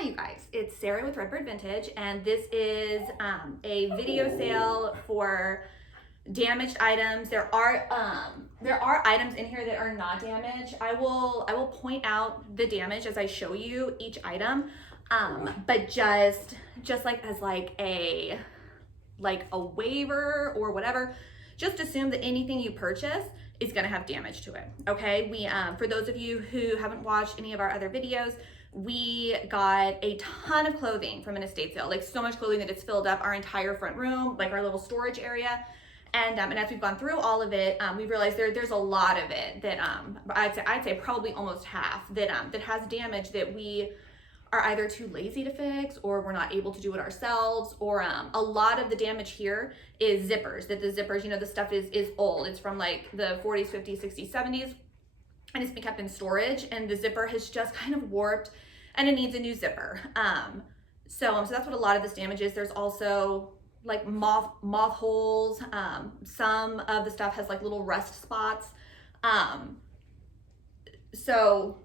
Hi you guys, it's Sarah with Redbird Vintage, and this is a video sale for damaged items. There are items in here that are not damaged. I will point out the damage as I show you each item, but just like as like a waiver or whatever, just assume that anything you purchase is going to have damage to it. Okay, we for those of you who haven't watched any of our other videos, we got a ton of clothing from an estate sale, like so much clothing that it's filled up our entire front room, like our little storage area. And as we've gone through all of it, we've realized there's a lot of it that I'd say probably almost half that has damage that we are either too lazy to fix, or we're not able to do it ourselves, or a lot of the damage here is zippers. That the zippers, you know, the stuff is old. It's from like the 40s, 50s, 60s, 70s, and it's been kept in storage, and the zipper has just kind of warped and it needs a new zipper. So that's what a lot of this damage is. There's also like moth holes. Some of the stuff has like little rust spots. So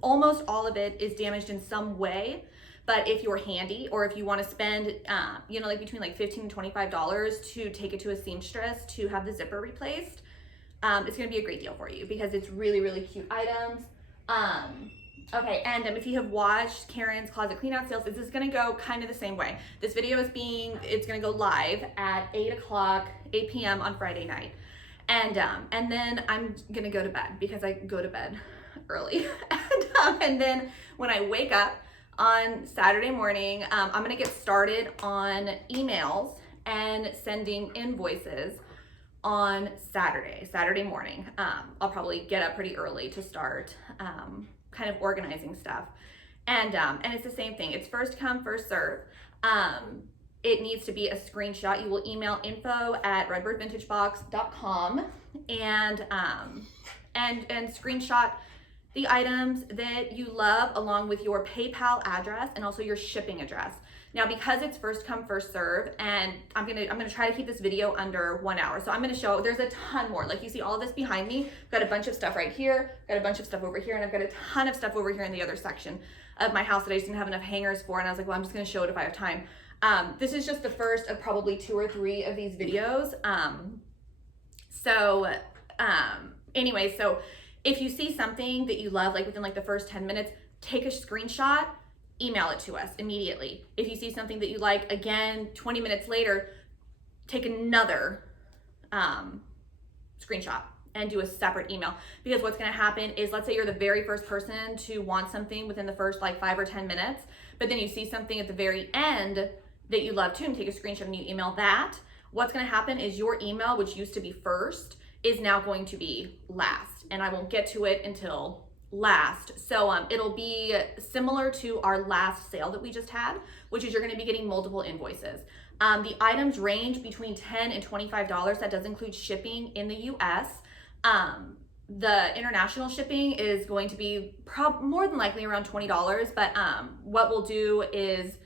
almost all of it is damaged in some way. But if you're handy, or if you want to spend, you know, like between like $15 and $25 to take it to a seamstress to have the zipper replaced, it's going to be a great deal for you because it's really, really cute items. Okay, and if you have watched Karen's closet cleanout sales, this is going to go kind of the same way. This video is it's going to go live at 8 p.m. on Friday night. And then I'm going to go to bed because I go to bed early. And then when I wake up on Saturday morning, I'm going to get started on emails and sending invoices on Saturday morning. I'll probably get up pretty early to start kind of organizing stuff. And it's the same thing. It's first come, first serve. It needs to be a screenshot. You will email info@redbirdvintagebox.com and screenshot the items that you love along with your PayPal address and also your shipping address. Now, because it's first come, first serve, and I'm gonna try to keep this video under 1 hour. So I'm gonna show, there's a ton more. Like you see all of this behind me, I've got a bunch of stuff right here, got a bunch of stuff over here, and I've got a ton of stuff over here in the other section of my house that I just didn't have anyugh hangers for. And I was like, well, I'm just gonna show it if I have time. This is just the first of probably 2 or 3 of these videos. Anyway, so if you see something that you love, like within like the first 10 minutes, take a screenshot, email it to us immediately. If you see something that you like, again, 20 minutes later, take another screenshot and do a separate email. Because what's gonna happen is, let's say you're the very first person to want something within the first like 5 or 10 minutes, but then you see something at the very end that you love too and take a screenshot and you email that. What's gonna happen is your email, which used to be first, is now going to be last, and I won't get to it until last. So it'll be similar to our last sale that we just had, which is you're going to be getting multiple invoices. The items range between $10 and $25. That does include shipping in the US. The international shipping is going to be more than likely around $20, but what we'll do is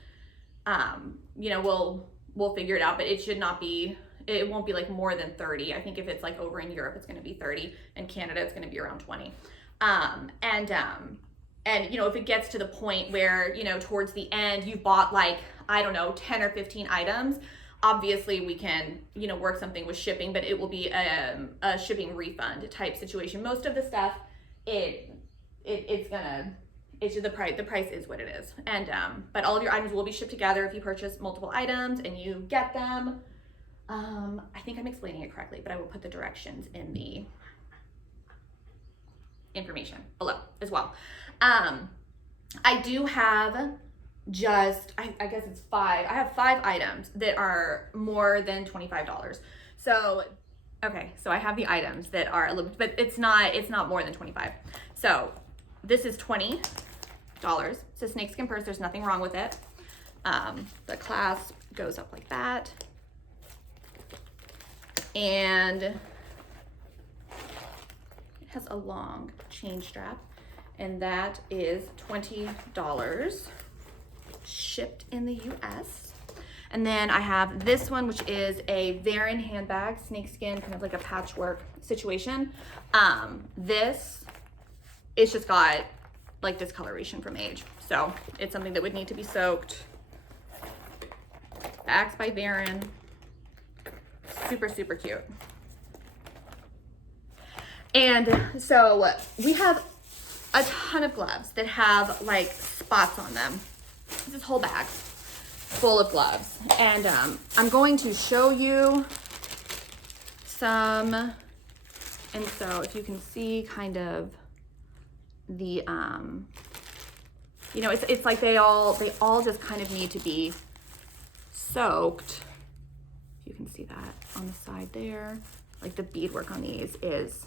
you know, we'll figure it out, but it won't be like more than 30. I think if it's like over in Europe, it's going to be 30, and Canada, it's going to be around 20. And you know, if it gets to the point where, you know, towards the end you bought like, I don't know, 10 or 15 items, obviously we can, you know, work something with shipping, but it will be a shipping refund type situation. Most of the stuff, it's just the price is what it is. And but all of your items will be shipped together if you purchase multiple items and you get them. I think I'm explaining it correctly, but I will put the directions in the information below as well. I do have I guess it's 5. I have 5 items that are more than $25. So, okay, so I have the items that are a little, but it's not more than 25. So this is $20. It's a snakeskin purse. There's nothing wrong with it. The clasp goes up like that. And it has a long chain strap, and that is $20 shipped in the US. And then I have this one, which is a Varon handbag, snakeskin, kind of like a patchwork situation. This, it's just got like discoloration from age. So it's something that would need to be soaked. Bags by Varen. Super, super cute. And so we have a ton of gloves that have like spots on them. This whole bag full of gloves. And I'm going to show you some. And so if you can see kind of the, you know, it's like they all just kind of need to be soaked. You can see that on the side there. Like the beadwork on these is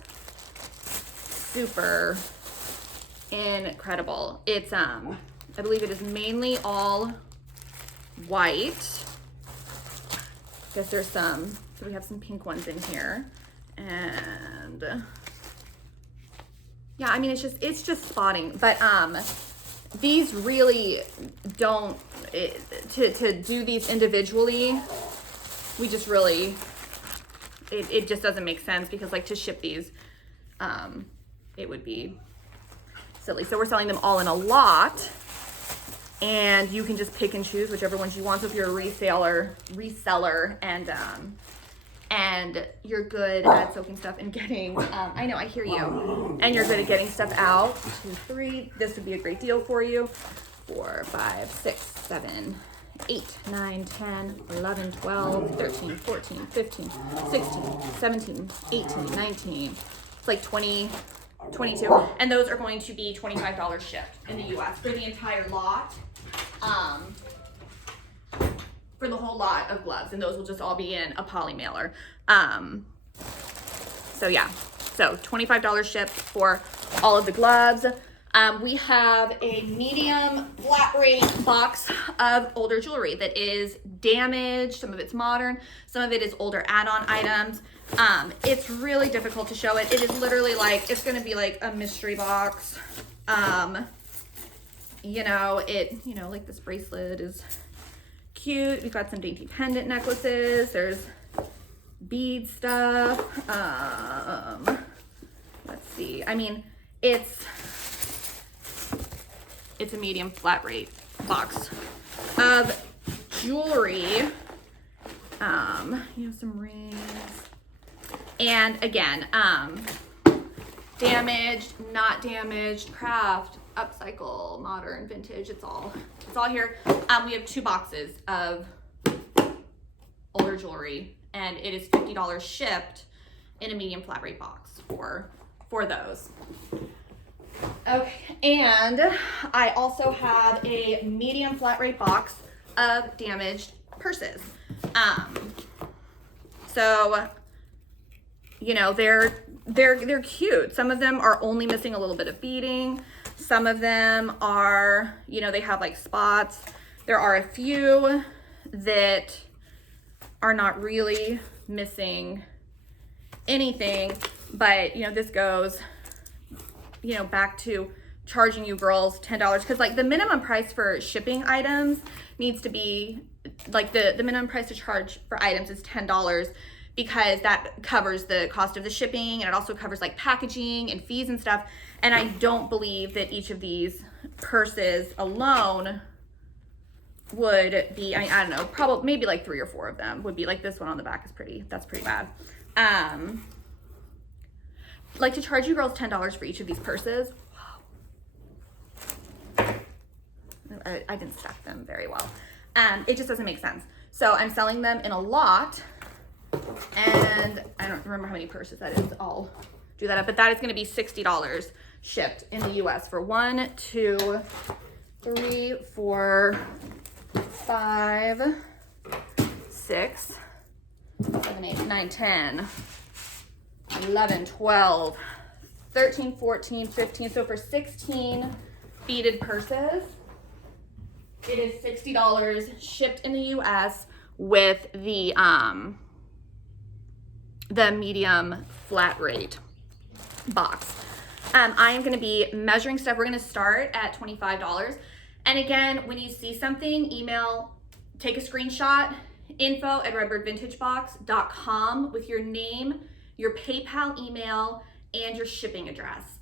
super incredible. It's I believe it is mainly all white. I guess there's some, so we have some pink ones in here. And yeah, I mean, it's just spotting, but these really don't, to do these individually, we just really, it just doesn't make sense, because like to ship these, it would be silly. So we're selling them all in a lot, and you can just pick and choose whichever ones you want. So if you're a reseller, and you're good at soaking stuff and getting, I know, I hear you, and you're good at getting stuff out, 2, 3, this would be a great deal for you. 4, 5, 6, 7, 8, 9, 10, 11, 12, 13, 14, 15, 16, 17, 18, 19. It's like 20, 22. And those are going to be $25 shipped in the US for the entire lot. For the whole lot of gloves, and those will just all be in a poly mailer. So yeah, so $25 shipped for all of the gloves. We have a medium flat rate box of older jewelry that is damaged. Some of it's modern, some of it is older add-on items. It's really difficult to show it. It is literally like, it's gonna be like a mystery box. You know, like this bracelet is cute. We've got some dainty pendant necklaces. There's bead stuff. Let's see. I mean, it's a medium flat rate box of jewelry. You know, some rings. And again, damaged, not damaged, craft, upcycle, modern, vintage, it's all here. We have 2 boxes of older jewelry, and it is $50 shipped in a medium flat rate box for those. Okay, and I also have a medium flat rate box of damaged purses. So, you know, they're cute. Some of them are only missing a little bit of beading. Some of them are, you know, they have like spots. There are a few that are not really missing anything, but you know, this goes, you know, back to charging you girls $10, because like the minimum price for shipping items needs to be like the minimum price to charge for items is $10, because that covers the cost of the shipping, and it also covers like packaging and fees and stuff. And I don't believe that each of these purses alone would be, I don't know, probably maybe like 3 or 4 of them would be like, this one on the back is that's pretty bad. Like to charge you girls $10 for each of these purses. Wow. I didn't stack them very well. It just doesn't make sense. So I'm selling them in a lot, and I don't remember how many purses that is. I'll do that up, but that is going to be $60 shipped in the US for 1, 2, 3, 4, 5, 6, 7, 8, 9, 10, 11, 12, 13, 14, 15. So for 16 beaded purses, it is $60 shipped in the US with the medium flat rate box. I am going to be measuring stuff. We're going to start at $25. And again, when you see something, take a screenshot, info@redbirdvintagebox.com with your name, your PayPal email, and your shipping address.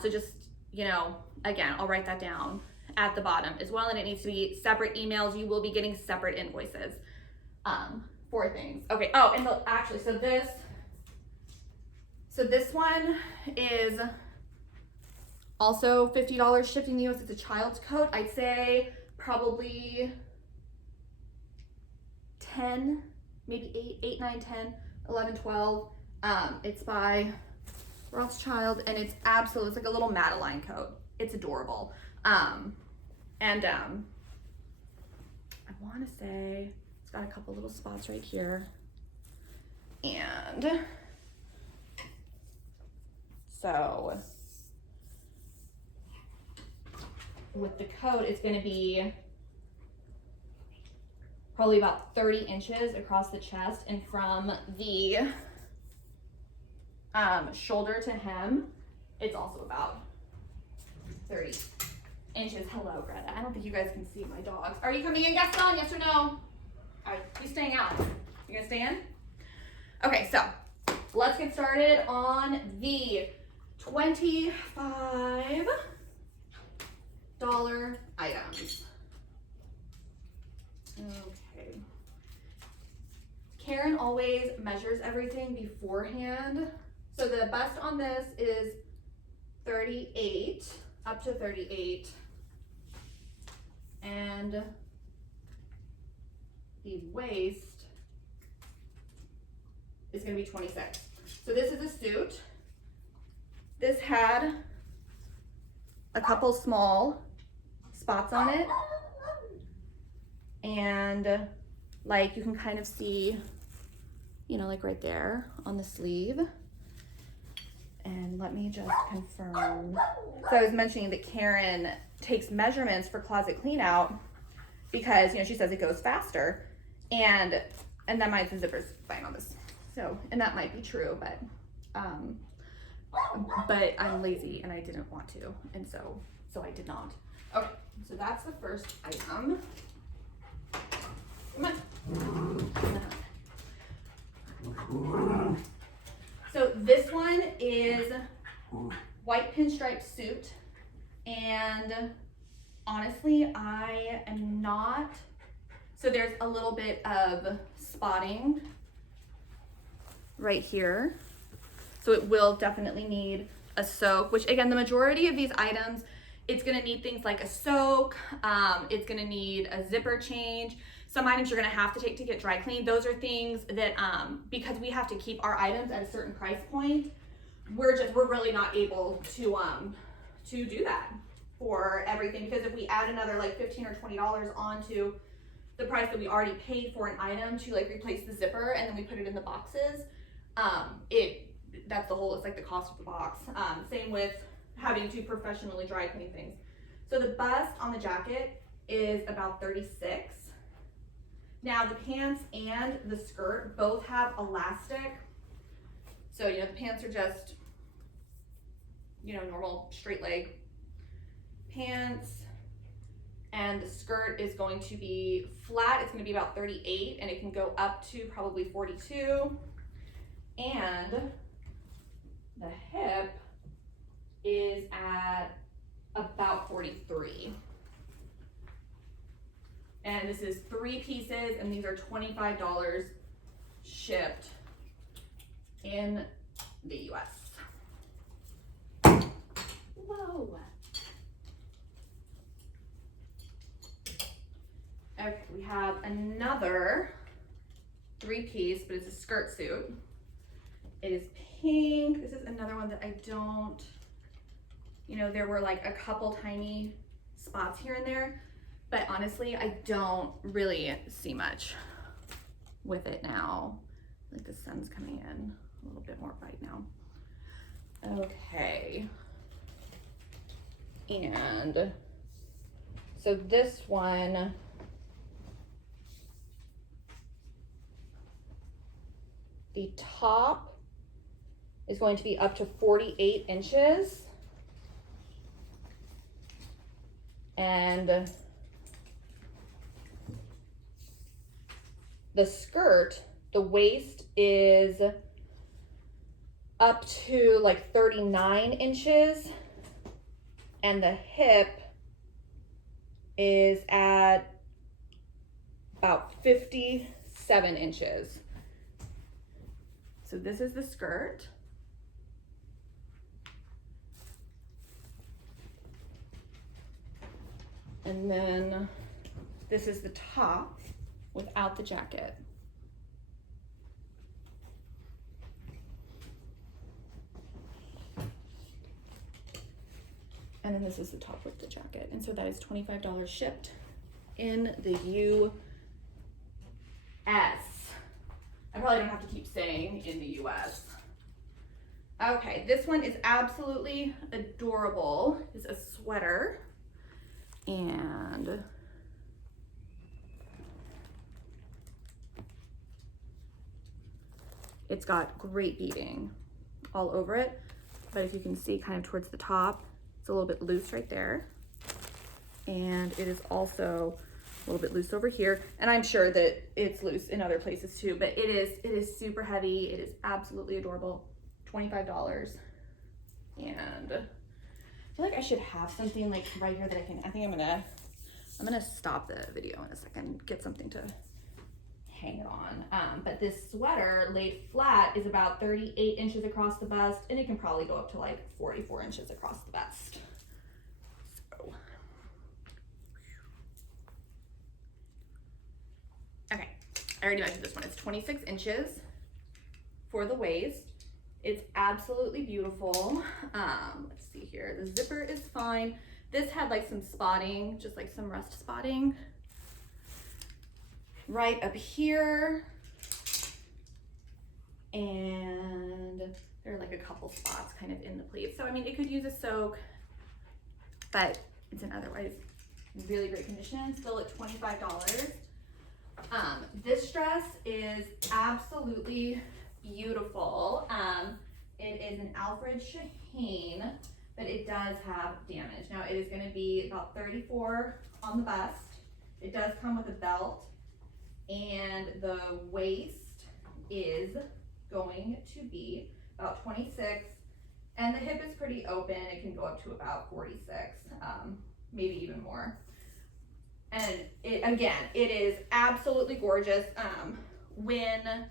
So just you know, again, I'll write that down at the bottom as well. And it needs to be separate emails. You will be getting separate invoices for things. Okay. Oh, and actually, so this one is also $50 shipping the US. It's a child's coat. I'd say probably 10, maybe 8, 9, 10, 11, 12. It's by Rothschild, and it's like a little Madeline coat. It's adorable. I want to say it's got a couple little spots right here. And so with the coat, it's going to be probably about 30 inches across the chest, and from the shoulder to hem, it's also about 30 inches. Hello, Greta. I don't think you guys can see my dogs. Are you coming in, Gaston? Yes or no? All right, you staying out? You gonna stay in? Okay, so let's get started on the $25 items. Okay. Karen always measures everything beforehand. So the bust on this is 38, up to 38. And the waist is going to be 26. So this is a suit. This had a couple small spots on it. And like you can kind of see, you know, like right there on the sleeve. And let me just confirm. So I was mentioning that Karen takes measurements for closet clean out because, you know, she says it goes faster. And that might, the zipper's fine on this. So, and that might be true, but I'm lazy and I didn't want to. And so I did not. Okay, so that's the first item. Come on. So this one is white pinstripe suit, and honestly, I am not, so there's a little bit of spotting right here. So it will definitely need a soak, which again, the majority of these items, it's gonna need things like a soak, it's gonna need a zipper change. Some items you're gonna have to take to get dry cleaned. Those are things that, because we have to keep our items at a certain price point, we're really not able to do that for everything. Because if we add another like $15 or $20 onto the price that we already paid for an item to like replace the zipper, and then we put it in the boxes, that's the whole, it's like the cost of the box. Same with having to professionally dry clean things. So the bust on the jacket is about 36. Now the pants and the skirt both have elastic. So, you know, the pants are just, you know, normal straight leg pants. And the skirt is going to be flat. It's going to be about 38, and it can go up to probably 42. And the hip is at about 43. And this is 3 pieces, and these are $25 shipped in the US. Whoa. Okay, we have another 3-piece, but it's a skirt suit. It is pink. This is another one that I don't, you know, there were like a couple tiny spots here and there, but honestly, I don't really see much with it now. Like the sun's coming in a little bit more bright now. Okay. And so this one, the top is going to be up to 48 inches. And the skirt, the waist is up to like 39 inches. and the hip is at about 57 inches. So this is the skirt. And then this is the top without the jacket. And then this is the top with the jacket. And so that is $25 shipped in the US. I probably don't have to keep saying in the US. Okay, this one is absolutely adorable. It's a sweater. And it's got great beading all over it. But if you can see kind of towards the top, it's a little bit loose right there. And it is also a little bit loose over here. And I'm sure that it's loose in other places too, but it is super heavy. It is absolutely adorable. $25. And I feel like I should have something like right here that I think I'm gonna stop the video in a second, get something to hang it on. But this sweater laid flat is about 38 inches across the bust, and it can probably go up to like 44 inches across the bust. So, okay, I already mentioned this one. It's 26 inches for the waist. It's absolutely beautiful. Let's see here. The zipper is fine. This had like some spotting, just like some rust spotting right up here. And there are like a couple spots kind of in the pleats. So, I mean, it could use a soak, but it's in otherwise really great condition, still at $25. This dress is absolutely beautiful. It is an Alfred Shaheen, but it does have damage. Now it is going to be about 34 on the bust. It does come with a belt, and the waist is going to be about 26, and the hip is pretty open. It can go up to about 46, maybe even more. And it is absolutely gorgeous. When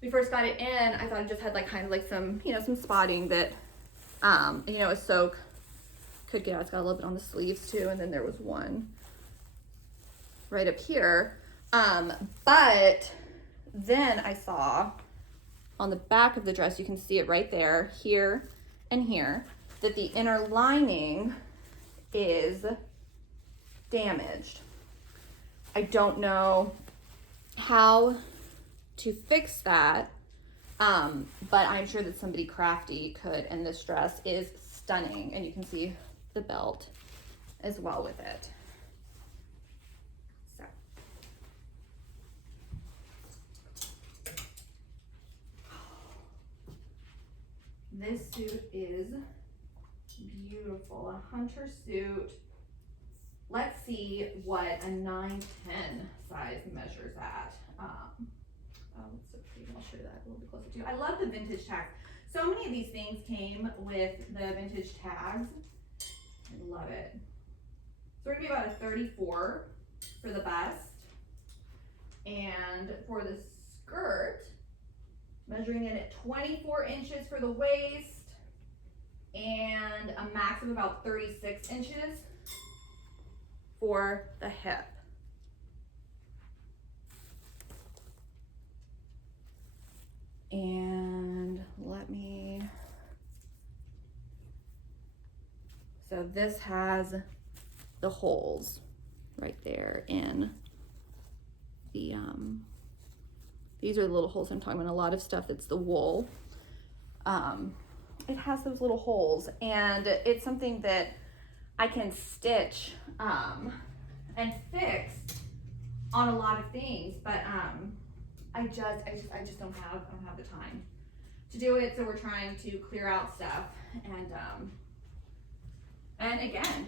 we first got it in, I thought it just had like kind of like some, some spotting that, a soak could get out. It's got a little bit on the sleeves too. And then there was one right up here. But then I saw on the back of the dress, you can see it right there, here and here, that the inner lining is damaged. I don't know how to fix that, but I'm sure that somebody crafty could, and this dress is stunning, and you can see the belt as well with it. So this suit is beautiful, a hunter suit. Let's see what a 9-10 size measures at. Oh, it's so pretty. I'll show you that a little bit closer too. I love the vintage tags. So many of these things came with the vintage tags. I love it. So we're gonna be about a 34 for the bust. And for the skirt, measuring in at 24 inches for the waist and a max of about 36 inches for the hip. And so this has the holes right there in the, these are the little holes I'm talking about. A lot of stuff that's the wool. It has those little holes, and it's something that I can stitch and fix on a lot of things, but I just don't have the time to do it. So we're trying to clear out stuff, and again,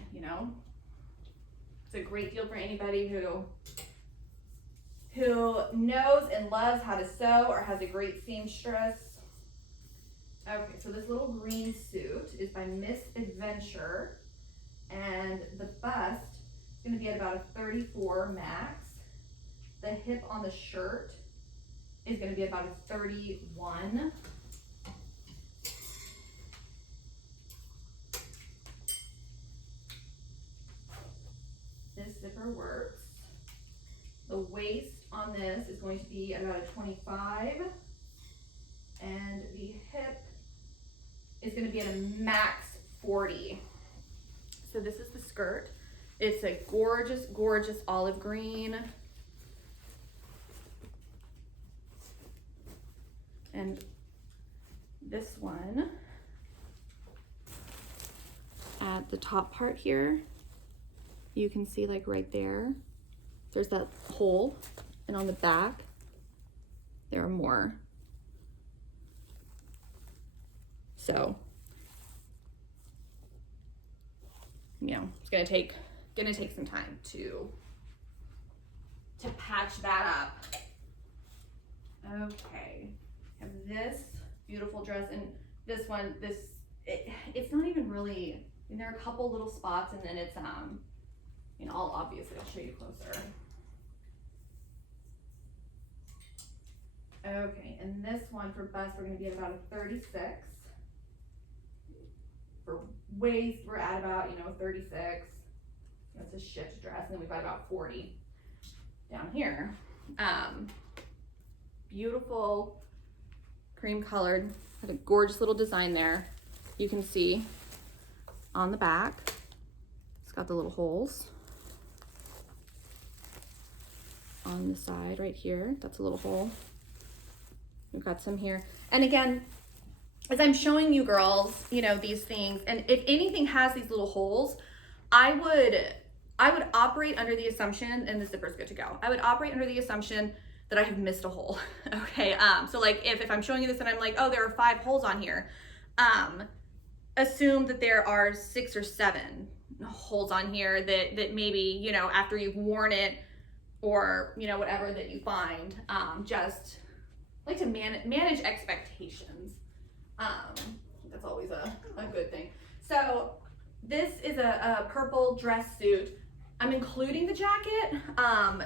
it's a great deal for anybody who knows and loves how to sew or has a great seamstress. Okay, so this little green suit is by Miss Adventure, And the bust is going to be at about a 34 max. The hip on the shirt is going to be about a 31. This zipper works. The waist on this is going to be about a 25. And the hip is going to be at a max 40. So this is the skirt. It's a gorgeous, gorgeous olive green. And this one, at the top part here, you can see like right there, there's that hole, and on the back, there are more. So, you know, it's gonna take some time to patch that up. Okay, I have this beautiful dress, and this one, it's not even really, I mean, there are a couple little spots, and then it's you know, obviously I'll show you closer. Okay, and this one for bust, we're gonna be at about a 36. For waist, we're at about, you know, 36. That's a shift dress, and then we've got about 40 down here. Beautiful cream colored, had a gorgeous little design there. You can see on the back, it's got the little holes. On the side right here, that's a little hole. We've got some here. And again, as I'm showing you girls, you know, these things, and if anything has these little holes, I would operate under the assumption, and the zipper's good to go. I would operate under the assumption that I have missed a hole. Okay, so like if I'm showing you this and I'm like, oh, there are 5 holes on here, assume that there are 6 or 7 holes on here that maybe, you know, after you've worn it, or, you know, whatever that you find, just like to manage expectations. That's always a good thing. So this is a purple dress suit. I'm including the jacket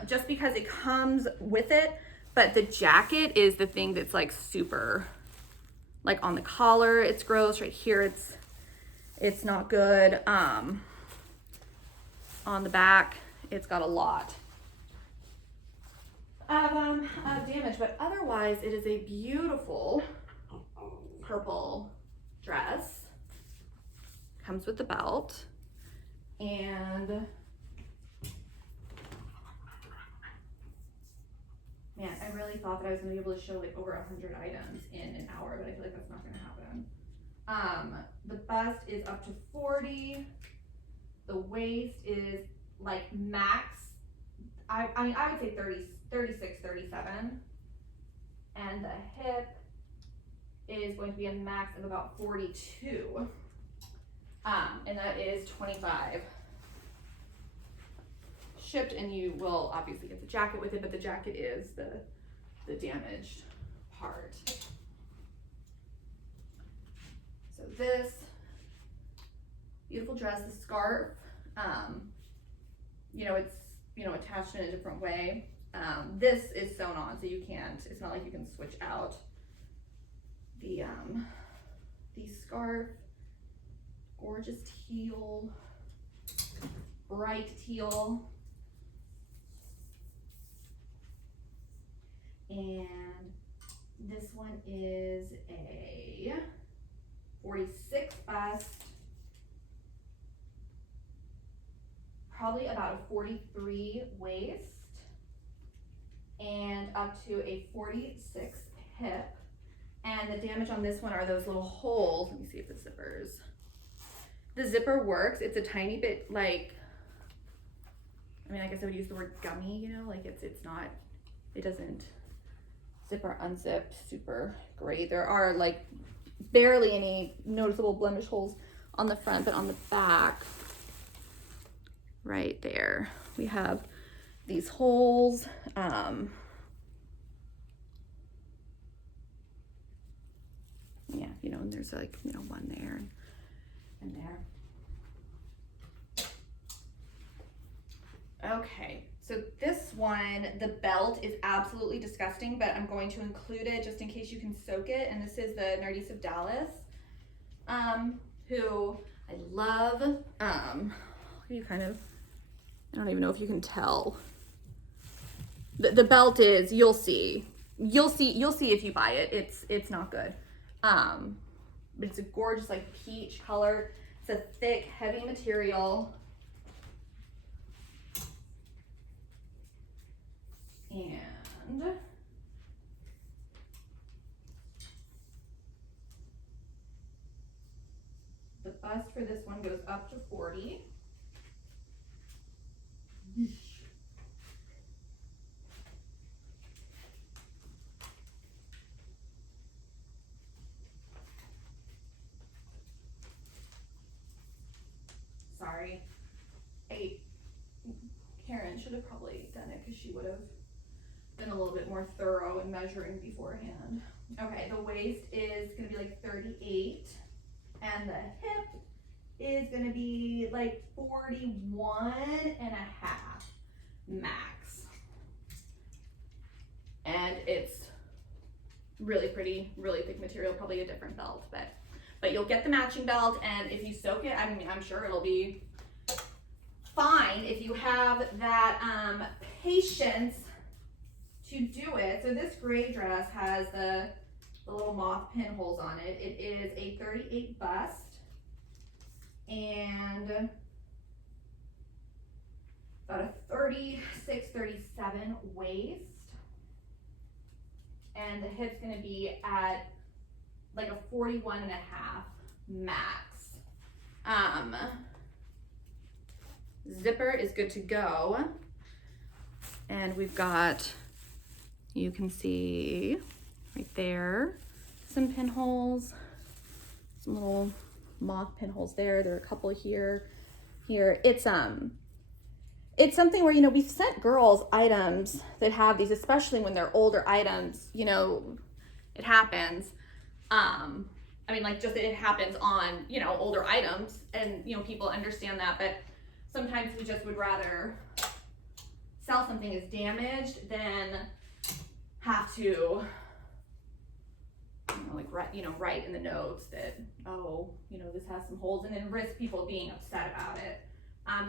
just because it comes with it, but the jacket is the thing that's like super, like on the collar, it's gross. Right here, it's not good. On the back, it's got a lot of damage, but otherwise it is a beautiful purple dress. Comes with the belt, and man, I really thought that I was gonna be able to show like over 100 items in an hour, but I feel like that's not gonna happen. The bust is up to 40. The waist is like max, I mean, I would say 30, 36, 37. And the hip is going to be a max of about 42. And that is 25 shipped, and you will obviously get the jacket with it, but the jacket is the damaged part. So this beautiful dress, the scarf, you know, it's, you know, attached in a different way. This is sewn on, so you can't, it's not like you can switch out the scarf. Gorgeous teal, bright teal. And this one is a 46 bust, probably about a 43 waist, and up to a 46 hip. And the damage on this one are those little holes. Let me see if the zippers. The zipper works. It's a tiny bit like, I mean, I guess I would use the word gummy, you know, like it's not, it doesn't zip or unzip super great. There are like barely any noticeable blemish holes on the front, but on the back, right there, we have these holes. Yeah, you know, and there's like, you know, one there and there. Okay, so this one, the belt is absolutely disgusting, but I'm going to include it just in case you can soak it. And this is the Narcisse of Dallas, who I love. You kind of, I don't even know if you can tell. The belt is, you'll see if you buy it. It's not good. But it's a gorgeous like peach color. It's a thick, heavy material. And the bust for this one goes up to 40. Sorry. Karen should have probably done it because she would have been a little bit more thorough in measuring beforehand. Okay, the waist is gonna be like 38, and the hip is gonna be like 41 and a half max. And it's really pretty, really thick material, probably a different belt, but you'll get the matching belt, and if you soak it, I mean, I'm sure it'll be fine if you have that patience to do it. So this gray dress has the little moth pinholes on it. It is a 38 bust and about a 36, 37 waist. And the hip's gonna be at like a 41 and a half max. Zipper is good to go. And we've got, you can see right there, some pinholes, some little moth pinholes there. There are a couple here. It's something where, you know, we've sent girls items that have these, especially when they're older items, you know, it happens. I mean, like, just it happens on, you know, older items, and, you know, people understand that, but sometimes we just would rather sell something as damaged than have to, you know, like, write in the notes that, oh, you know, this has some holes, and then risk people being upset about it.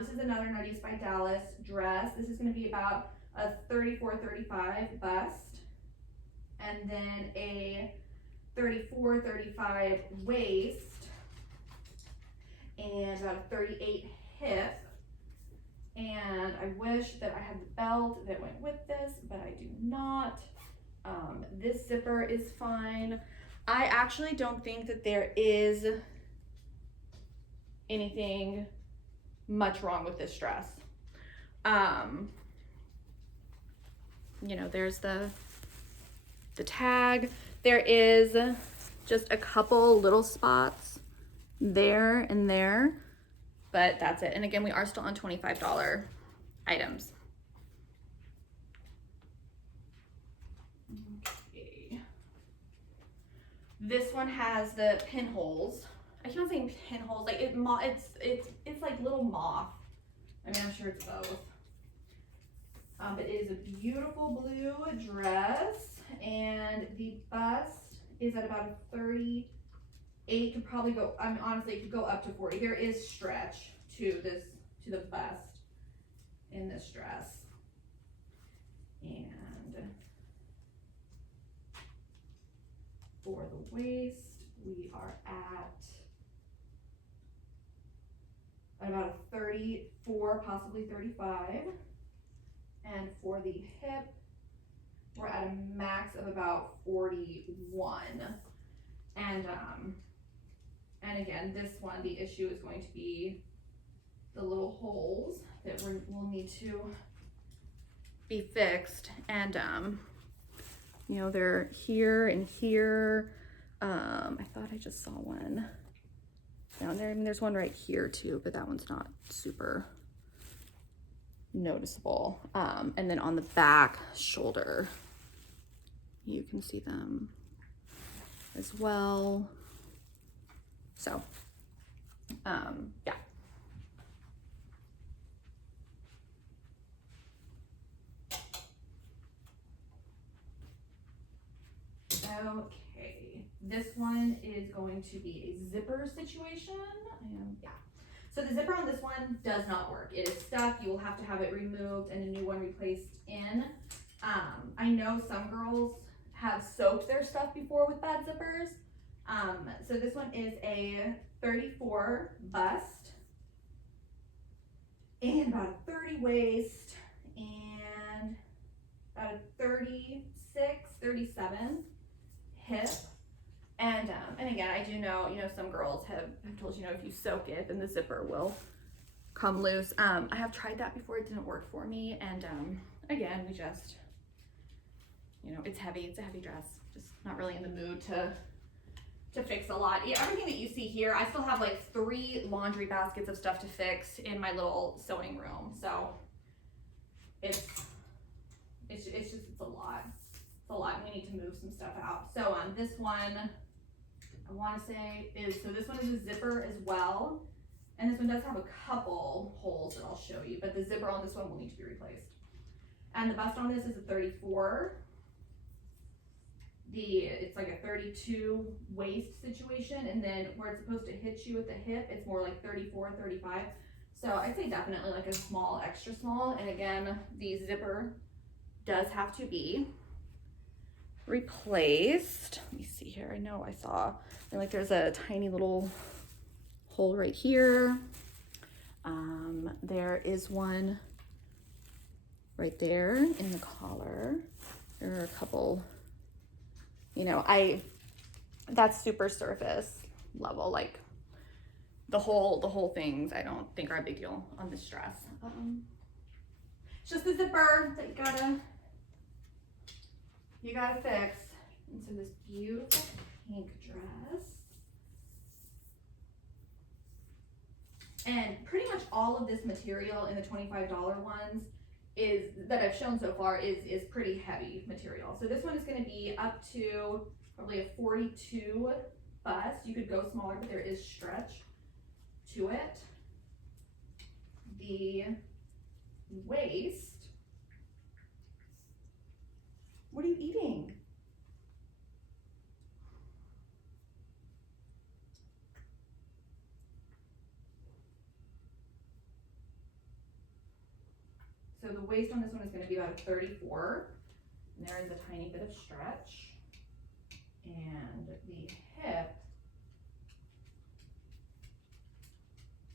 This is another Narcisse by Dallas dress. This is going to be about a 34, 35 bust, and then a 34, 35 waist, and about a 38 hip. And I wish that I had the belt that went with this, but I do not. This zipper is fine. I actually don't think that there is anything much wrong with this dress. You know, there's the tag. There is just a couple little spots there and there, but that's it. And again, we are still on $25 items. Okay. This one has the pinholes. I keep on saying pinholes, like it's like little moth. I mean, I'm sure it's both. It is a beautiful blue dress, and the bust is at about a 38. Could probably go. I mean, honestly, it could go up to 40. There is stretch to the bust in this dress, and for the waist, we are at about a 34, possibly 35. And for the hip, we're at a max of about 41. And again, this one, the issue is going to be the little holes that will need to be fixed. And you know, they're here and here. I thought I just saw one down there. I mean, there's one right here too, but that one's not super noticeable. And then on the back shoulder, you can see them as well. So, yeah. Okay, this one is going to be a zipper situation. Yeah. So the zipper on this one does not work. It is stuck. You will have to have it removed and a new one replaced in. I know some girls have soaked their stuff before with bad zippers. So this one is a 34 bust and about a 30 waist and about a 36, 37 hip. And again, I do know, some girls have told if you soak it, then the zipper will come loose. I have tried that before. It didn't work for me. And again, we just, it's heavy. It's a heavy dress. Just not really in the mood to fix a lot. Yeah, everything that you see here, I still have like 3 laundry baskets of stuff to fix in my little sewing room. So it's a lot. It's a lot, and we need to move some stuff out. So this one, I want to say so this one is a zipper as well. And this one does have a couple holes that I'll show you, but the zipper on this one will need to be replaced. And the bust on this is a 34. It's like a 32 waist situation, and then where it's supposed to hit you at the hip, it's more like 34, 35. So I'd say definitely like a small, extra small. And again, the zipper does have to be replaced. Let me see here. I know I saw, like there's a tiny little hole right here. There is one right there in the collar. There are a couple, that's super surface level. Like the whole things I don't think are a big deal on this dress. It's just the zipper that you gotta fix. And so this beautiful pink dress. And pretty much all of this material in the $25 ones that I've shown so far is pretty heavy material. So this one is gonna be up to probably a 42 bust. You could go smaller, but there is stretch to it. The waist. What are you eating? So the waist on this one is going to be about a 34. And there is a tiny bit of stretch. And the hip,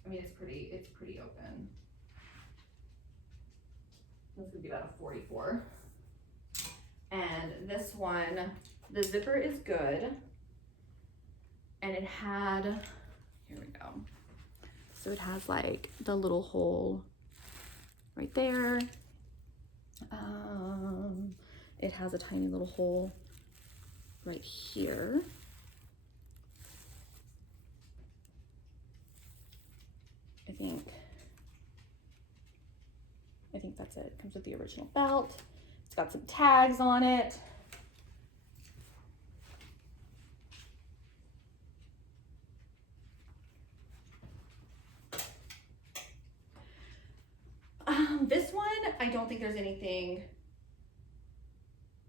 it's pretty open. This is going to be about a 44. And this one, the zipper is good. And it had, here we go. So it has like the little hole right there. It has a tiny little hole right here. I think that's it. It comes with the original belt. It's got some tags on it. This one, I don't think there's anything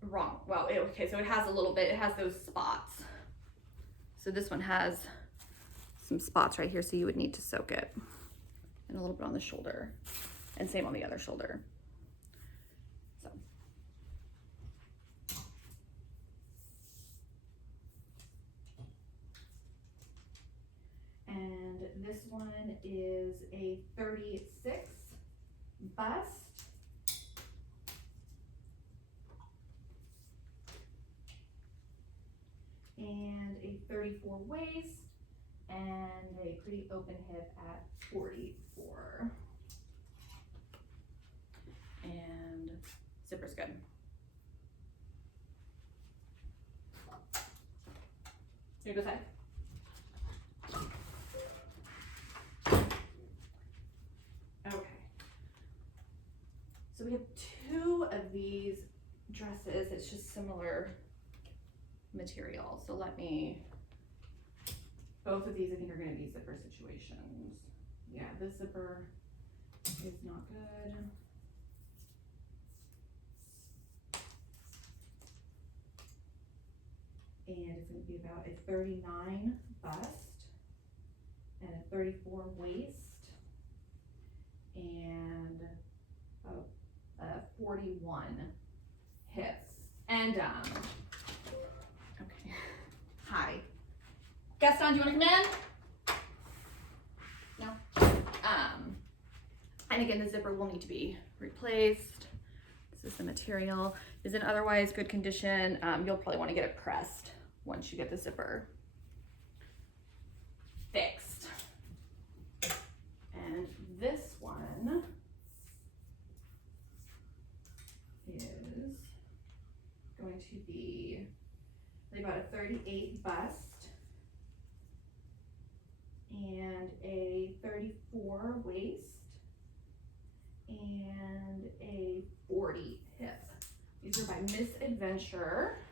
wrong. Well, okay, so it has a little bit, it has those spots. So this one has some spots right here, so you would need to soak it. And a little bit on the shoulder. And same on the other shoulder. So. And this one is a 36 bust. And a 34 waist, and a pretty open hip at 44. And zipper's good. Here goes head. Okay. So we have 2 of these dresses. It's just similar material. So both of these I think are going to be zipper situations. Yeah, this zipper is not good. going to be about a 39 bust and a 34 waist and a 41 hips. And okay, hi, Gaston, do you want to come in? No. And again, the zipper will need to be replaced. This is the material. Is in otherwise good condition. You'll probably want to get it pressed once you get the zipper fixed. And this one is going to be about a 38 bust and a 34 waist and a 40 hip. These are by Miss Adventure.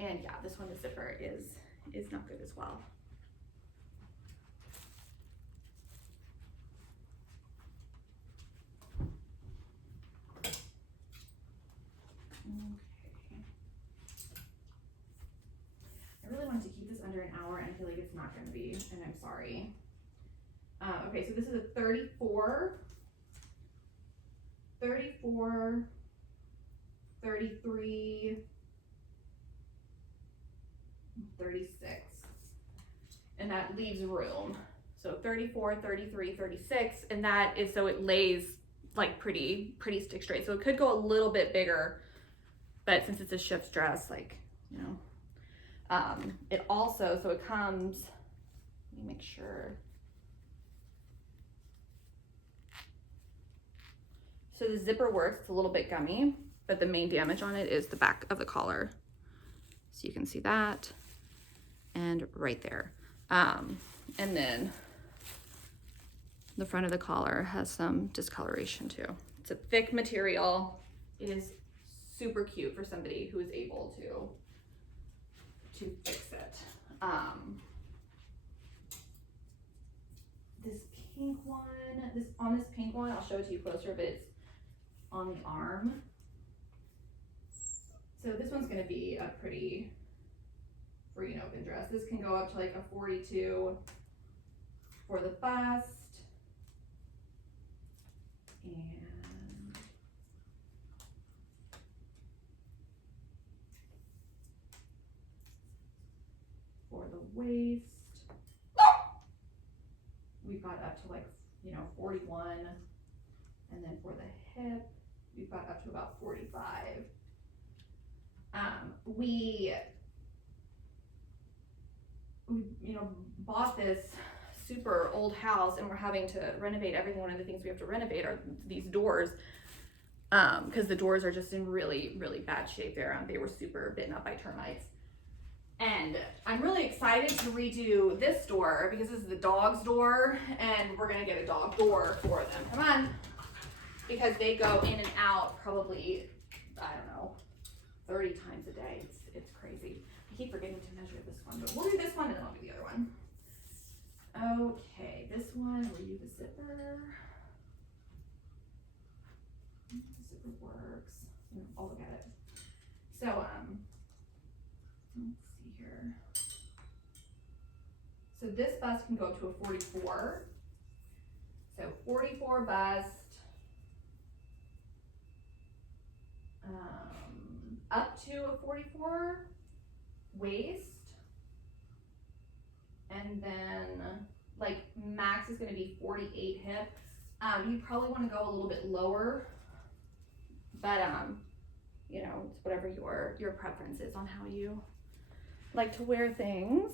And yeah, this one, the zipper is not good as well. Okay. I really wanted to keep this under an hour and I feel like it's not going to be, and I'm sorry. Okay, so this is a 34, 33, 36, and that leaves room. So 34, 33, 36, and that is so it lays like pretty stick straight. So it could go a little bit bigger, but since it's a shift's dress, like, you know, it also, so it comes, let me make sure. So the zipper works, it's a little bit gummy, but the main damage on it is the back of the collar. So you can see that, and right there. And then the front of the collar has some discoloration too. It's a thick material. It is super cute for somebody who is able to fix it. This pink one, on this pink one, I'll show it to you closer, but it's on the arm. So this one's gonna be a pretty free and open dress. This can go up to like a 42 for the bust. And for the waist, we've got up to like, you know, 41. And then for the hip, we've got up to about 45. We you know, bought this super old house and we're having to renovate everything. One of the things we have to renovate are these doors, because the doors are just in really bad shape there. They were super bitten up by termites. And I'm really excited to redo this door because this is the dog's door and we're gonna get a dog door for them. Come on. Because they go in and out probably, I don't know, 30 times a day. It's crazy. I keep forgetting to measure this one, but we'll do this one and then I'll do the other one. Okay, this one, we'll do the zipper. The zipper works. I'll look at it. So, let's see here. So this bust can go up to a 44. So 44 bust. Up to a 44 waist, and then like max is going to be 48 hip. You probably want to go a little bit lower, but you know, it's whatever your preference is on how you like to wear things.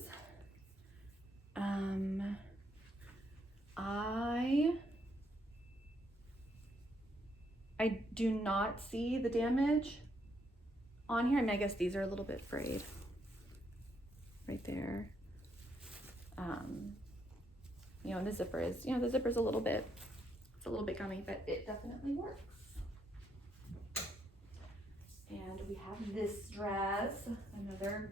I do not see the damage on here. I mean, I guess these are a little bit frayed right there. You know, and the zipper is, you know, the zipper's a little bit gummy, but it definitely works. And we have this dress, another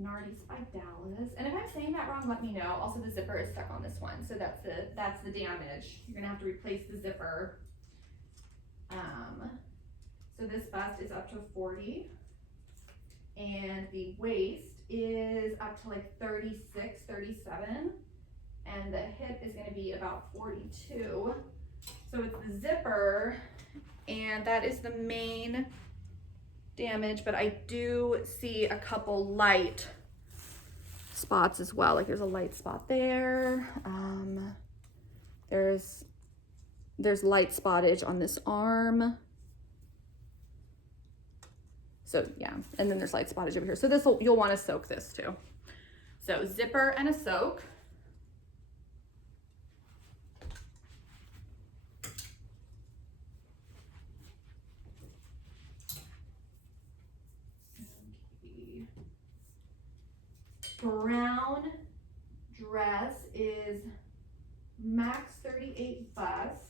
Nardi's by Dallas. And if I'm saying that wrong, let me know. Also, the zipper is stuck on this one, so that's the damage. You're gonna have to replace the zipper. So this bust is up to 40, And the waist is up to like 36, 37. And the hip is gonna be about 42. So it's the zipper, and that is the main damage, but I do see a couple light spots as well. Like there's a light spot there. There's light spottage on this arm. So yeah, and then there's light spottage over here. So you'll want to soak this too. So zipper and a soak. Brown dress is max 38 bust.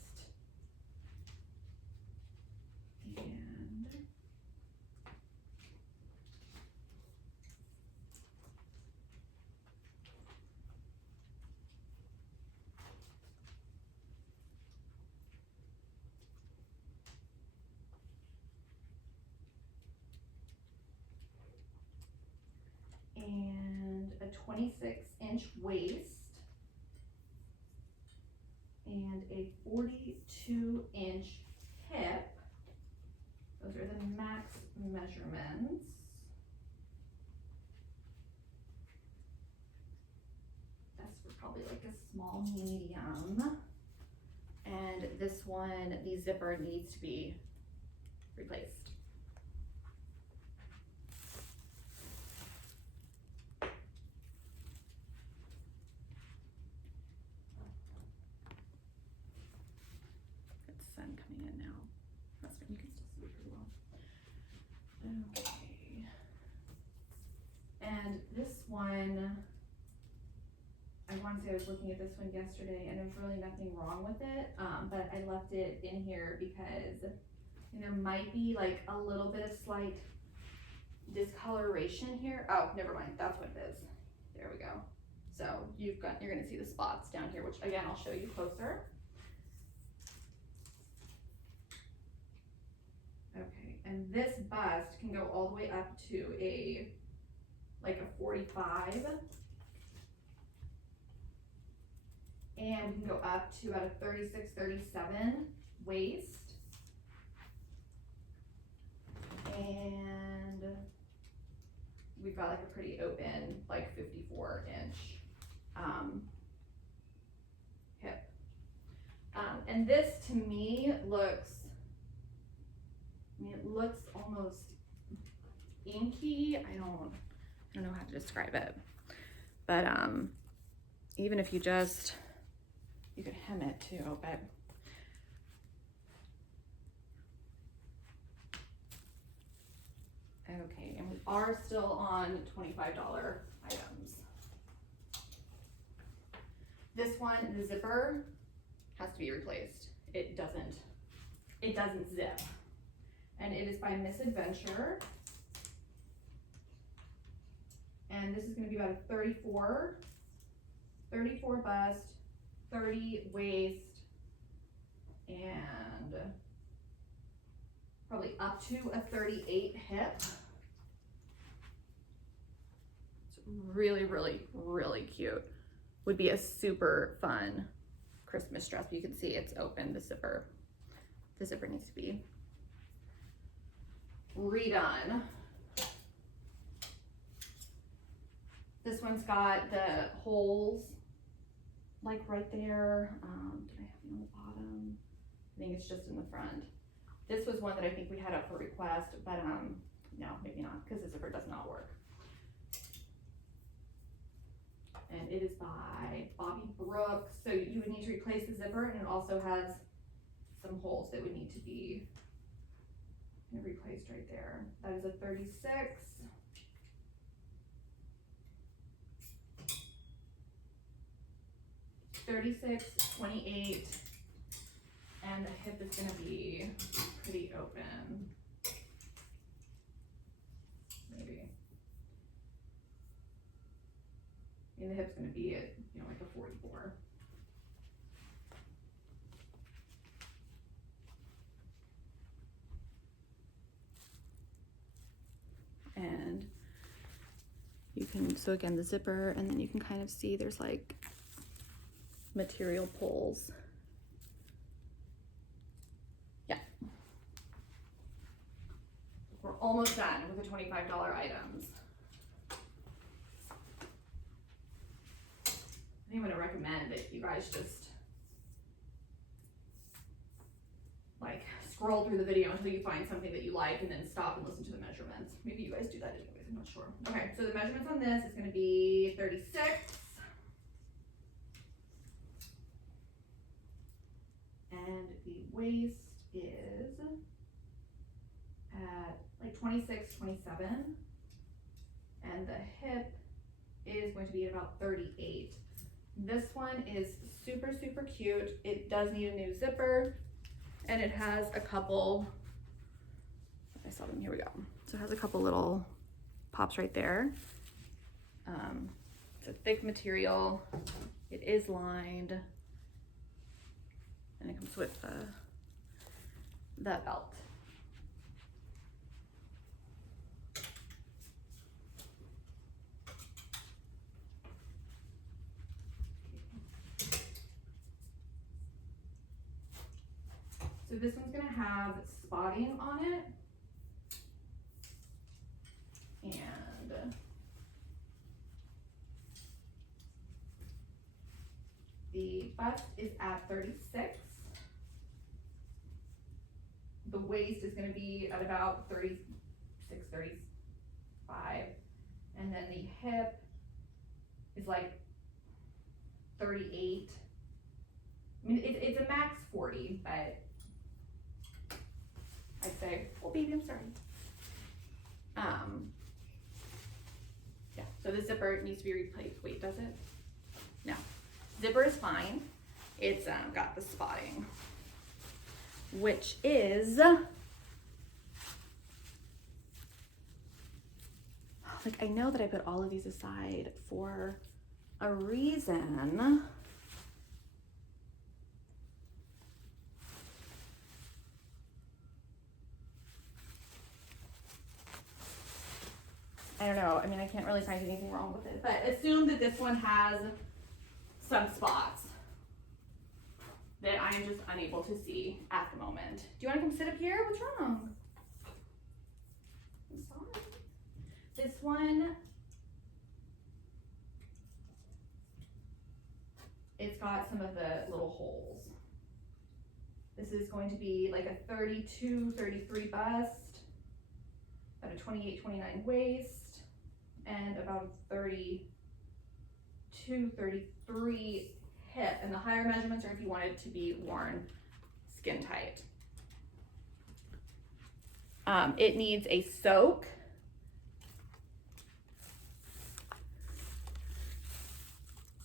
And a 26-inch waist and a 42-inch hip. Those are the max measurements. That's for probably like a small medium. And this one, the zipper needs to be replaced. Sun coming in now. That's when you can still see it pretty well. Okay. And this one, I want to say I was looking at this one yesterday and there's really nothing wrong with it, but I left it in here because there might be like a little bit of slight discoloration here. Oh, never mind. That's what it is. There we go. So you're going to see the spots down here, which again, I'll show you closer. Okay, and this bust can go all the way up to like a 45. And we can go up to about a 36, 37 waist. And we've got like a pretty open, like 54-inch hip. And this to me looks, it looks almost inky. I don't know how to describe it, but even if you could hem it too, but okay, and we are still on $25 items. This one, the zipper has to be replaced. It doesn't zip. And it is by Misadventure. And this is going to be about a 34 bust, 30 waist, and probably up to a 38 hip. It's really, really, really cute. Would be a super fun Christmas dress. You can see it's open, the zipper. The zipper needs to be redone. This one's got the holes like right there. Did I have it on the bottom? I think it's just in the front. This was one that I think we had up for request, but no, maybe not, because the zipper does not work. And it is by Bobby Brooks. So you would need to replace the zipper, and it also has some holes that would need to be replaced right there. That is a 36. $36, $28, and the hip is gonna be pretty open. Maybe. And the hip's gonna be at, like a 44. And can, so again, the zipper, and then you can kind of see there's like material pulls. Yeah. We're almost done with the $25 items. I'm going to recommend that you guys just like scroll through the video until you find something that you like and then stop and listen to the measurements. Maybe you guys do that anyways, I'm not sure. Okay, so the measurements on this is going to be 36. And the waist is at like 26, 27. And the hip is going to be at about 38. This one is super, super cute. It does need a new zipper, and it has a couple, I saw them, here we go. So it has a couple little pops right there. It's a thick material. It is lined, and it comes with that belt. So this one's gonna have spotting on it, and the bust is at 36. The waist is gonna be at about 36, 35, and then the hip is like 38. I mean, it's a max 40, but I'd say, oh baby, I'm sorry. Yeah, so the zipper needs to be replaced. Wait, does it? No, zipper is fine. It's got the spotting, which is, like, I know that I put all of these aside for a reason. I don't know, I mean, I can't really find anything wrong with it, but assume that this one has some spots that I am just unable to see at the moment. Do you want to come sit up here? What's wrong? I'm sorry. This one, it's got some of the little holes. This is going to be like a 32, 33 bust, about a 28, 29 waist, and about 32, 33 hip. And the higher measurements are if you want it to be worn skin tight. It needs a soak.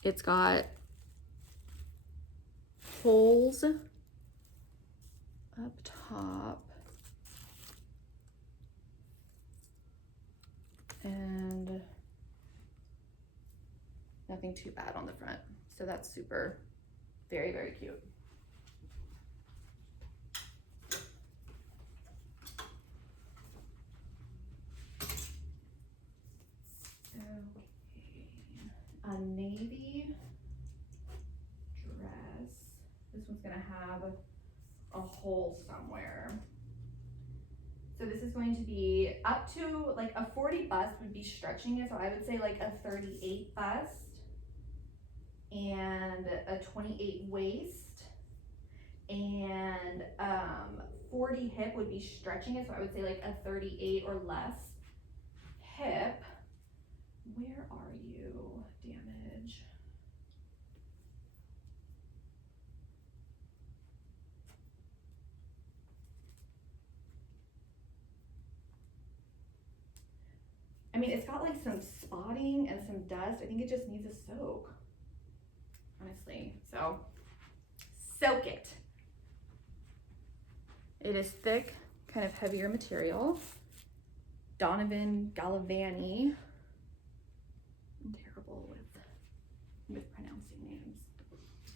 It's got holes up top and nothing too bad on the front. So that's super, very, very cute. Okay, a navy dress. This one's gonna have a hole somewhere. So this is going to be up to like a 40 bust would be stretching it. So I would say like a 38 bust and a 28 waist, and 40 hip would be stretching it. So I would say like a 38 or less hip. Where are you? Damage. I mean, it's got like some spotting and some dust. I think it just needs a soak, honestly. So soak it. It is thick, kind of heavier material. Donovan Gallivanti. I'm terrible with pronouncing names.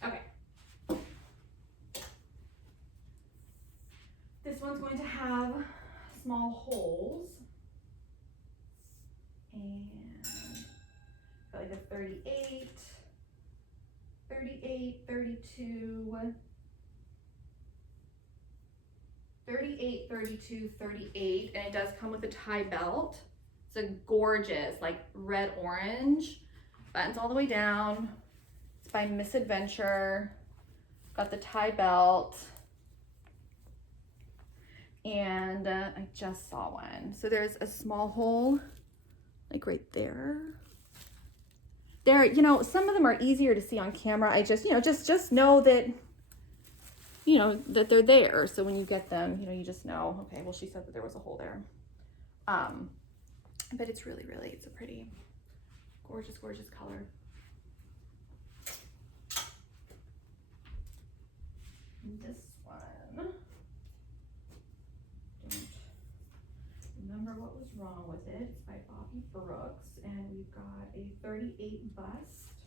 Okay. This one's going to have small holes. And got like a 38, 38, 32, 38, 32, 38, and it does come with a tie belt. It's a gorgeous, like red orange, buttons all the way down. It's by Misadventure. Got the tie belt. And I just saw one. So there's a small hole, like right there. There, you know, some of them are easier to see on camera. I just, you know, just know that, you know, that they're there. So when you get them, you know, you just know, okay, well, she said that there was a hole there. But it's really, it's a pretty gorgeous, gorgeous color. And this one, don't remember what was wrong with it. It's by Bobby Brooks, and we've got a 38 bust,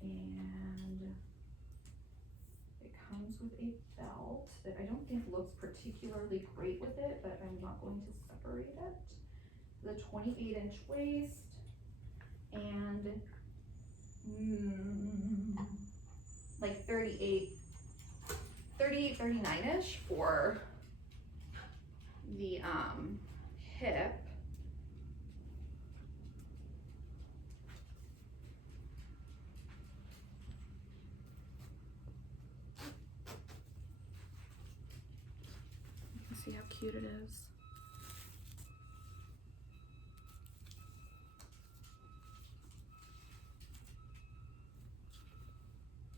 and it comes with a belt that I don't think looks particularly great with it, but I'm not going to separate it. The 28-inch waist, and like 38, 39-ish for the hip. You can see how cute it is.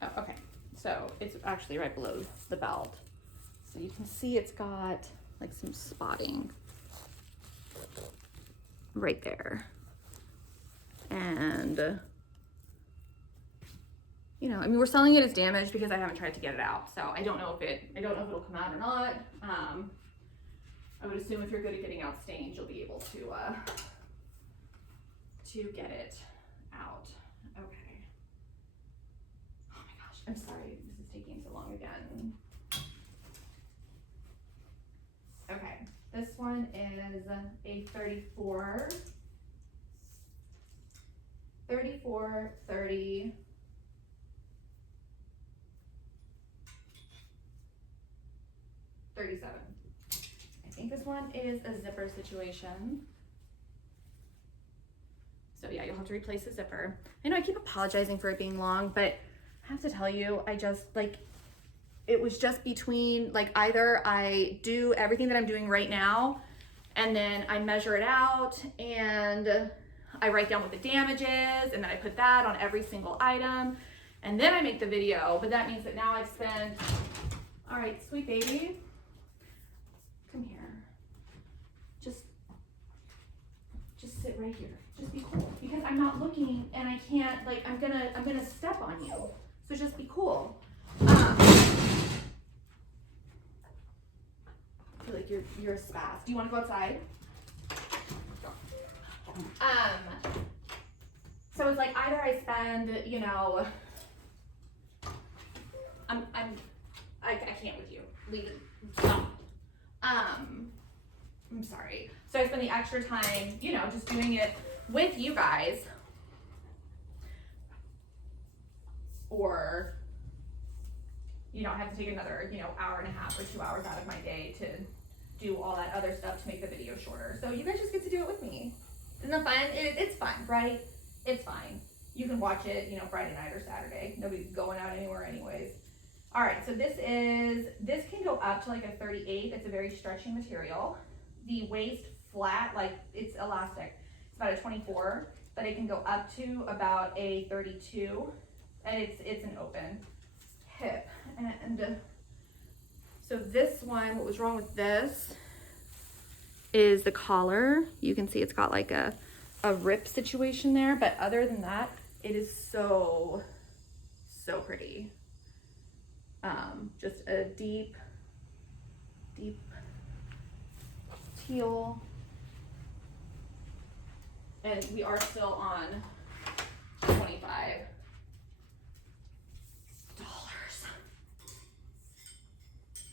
Oh, okay. So it's actually right below the belt. So you can see it's got like some spotting right there. And, you know, I mean, we're selling it as damaged because I haven't tried to get it out. So I don't know if it'll come out or not. I would assume if you're good at getting out stains, you'll be able to get it out. Okay. I'm sorry, this is taking so long again. Okay, this one is a 34, 34, 30, 37. I think this one is a zipper situation. So yeah, you'll have to replace the zipper. I know I keep apologizing for it being long, but I have to tell you, I just like, it was just between like either I do everything that I'm doing right now and then I measure it out and I write down what the damage is and then I put that on every single item and then I make the video. But that means that now I've spent, all right, sweet baby, come here. Just sit right here. Just be cool because I'm not looking and I can't, like, I'm gonna step on you. So just be cool. I feel like you're a spaz. Do you want to go outside? So it's like either I spend, you know, I can't with you. Leave it. Stop. I'm sorry. So I spend the extra time, you know, just doing it with you guys. Or, you know, I have to take another, you know, hour and a half or 2 hours out of my day to do all that other stuff to make the video shorter. So you guys just get to do it with me. Isn't that fun? It's fun, right? It's fine. You can watch it, you know, Friday night or Saturday. Nobody's going out anywhere anyways. All right, so this can go up to like a 38. It's a very stretchy material. The waist flat, like it's elastic. It's about a 24, but it can go up to about a 32. And it's an open hip. And so this one, what was wrong with this is the collar. You can see it's got like a rip situation there, but other than that, it is so pretty. Just a deep teal. And we are still on $25.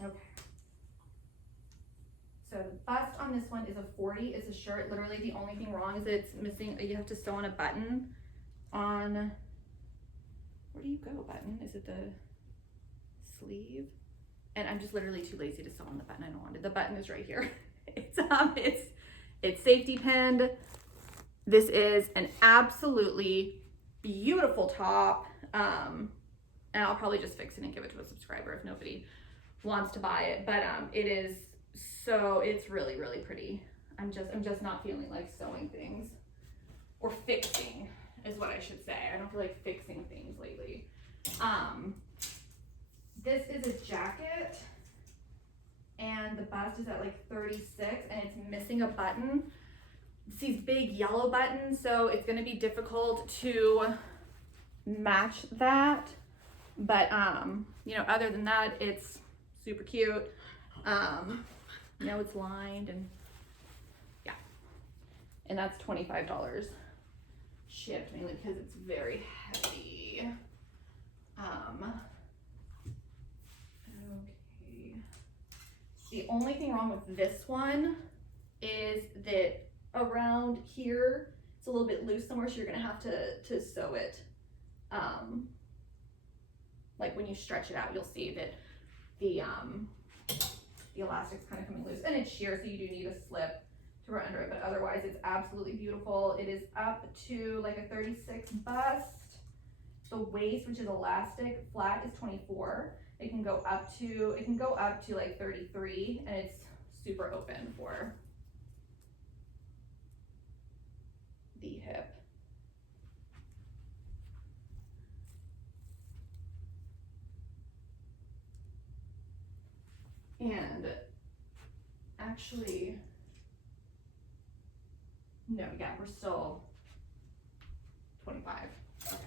Okay. So the bust on this one is a 40. It's a shirt. Literally the only thing wrong is that it's missing, you have to sew on a button. on, where do you go button? Is it the sleeve? And I'm just literally too lazy to sew on the button. I don't want it. The button is right here. It's safety pinned. This is an absolutely beautiful top. And I'll probably just fix it and give it to a subscriber if nobody wants to buy it. But it is it's really, really pretty. I'm just not feeling like sewing things, or fixing is what I should say. I don't feel like fixing things lately. This is a jacket, and the bust is at like 36, and it's missing a button. It's these big yellow buttons, so it's gonna be difficult to match that. But you know, other than that, it's super cute. You know, it's lined, and yeah, and that's $25 shipped, mainly because it's very heavy. Okay. The only thing wrong with this one is that around here it's a little bit loose somewhere, so you're gonna have to sew it. Like when you stretch it out, you'll see that the elastic's kind of coming loose, and it's sheer, so you do need a slip to run under it, but otherwise it's absolutely beautiful. It is up to like a 36 bust. The waist, which is elastic, flat, is 24. It can go up to like 33, and it's super open for the hip. And actually, no, yeah, we're still 25. Okay.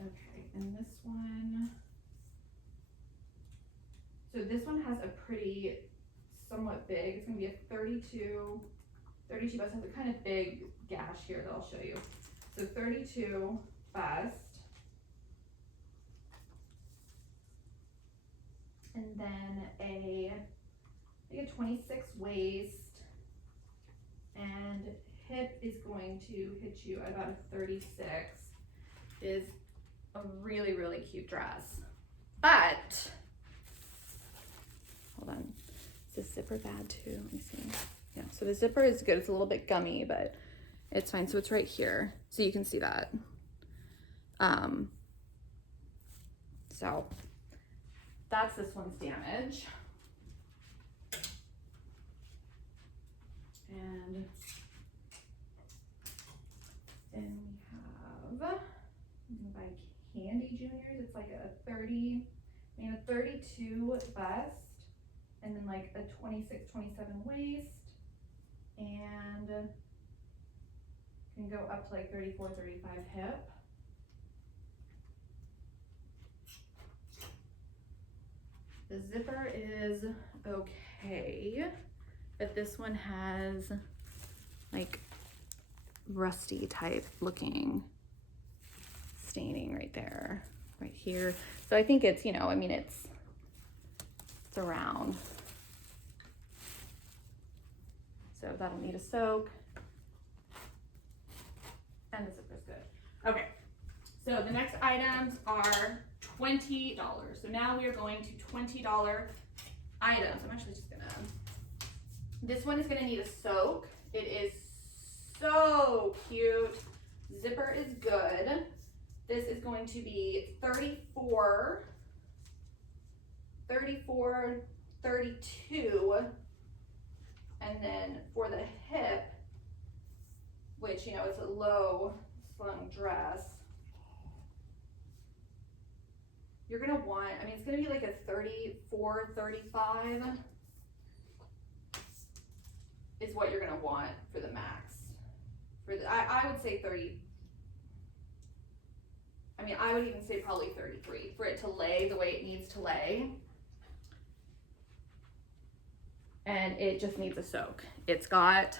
Okay, and this one, so this one has a pretty, somewhat big, it's gonna be a 32 bust, has a kind of big gash here that I'll show you. So 32 bust, and then I think a 26 waist, and hip is going to hit you at about a 36. Is a really, really cute dress. But hold on, is the zipper bad too? Let me see. Yeah, so the zipper is good. It's a little bit gummy, but it's fine. So it's right here, so you can see that. So that's this one's damage. And then we have, by Candy Juniors, it's like a 32 bust, and then like a 26, 27 waist, and can go up to like 34, 35 hip. The zipper is okay, but this one has like rusty type looking staining right there, right here. So I think it's, you know, I mean, it's around. So that'll need a soak. And the zipper's good. Okay, so the next items are $20. So now we are going to $20 items. I'm actually just gonna, this one is gonna need a soak. It is so cute. Zipper is good. This is going to be 34, 32. And then for the hip, which, you know, it's a low slung dress, you're gonna want, I mean, it's gonna be like a 34, 35 is what you're gonna want for the max. For the, I would say 30. I mean, I would even say probably 33 for it to lay the way it needs to lay. And it just needs a soak. It's got,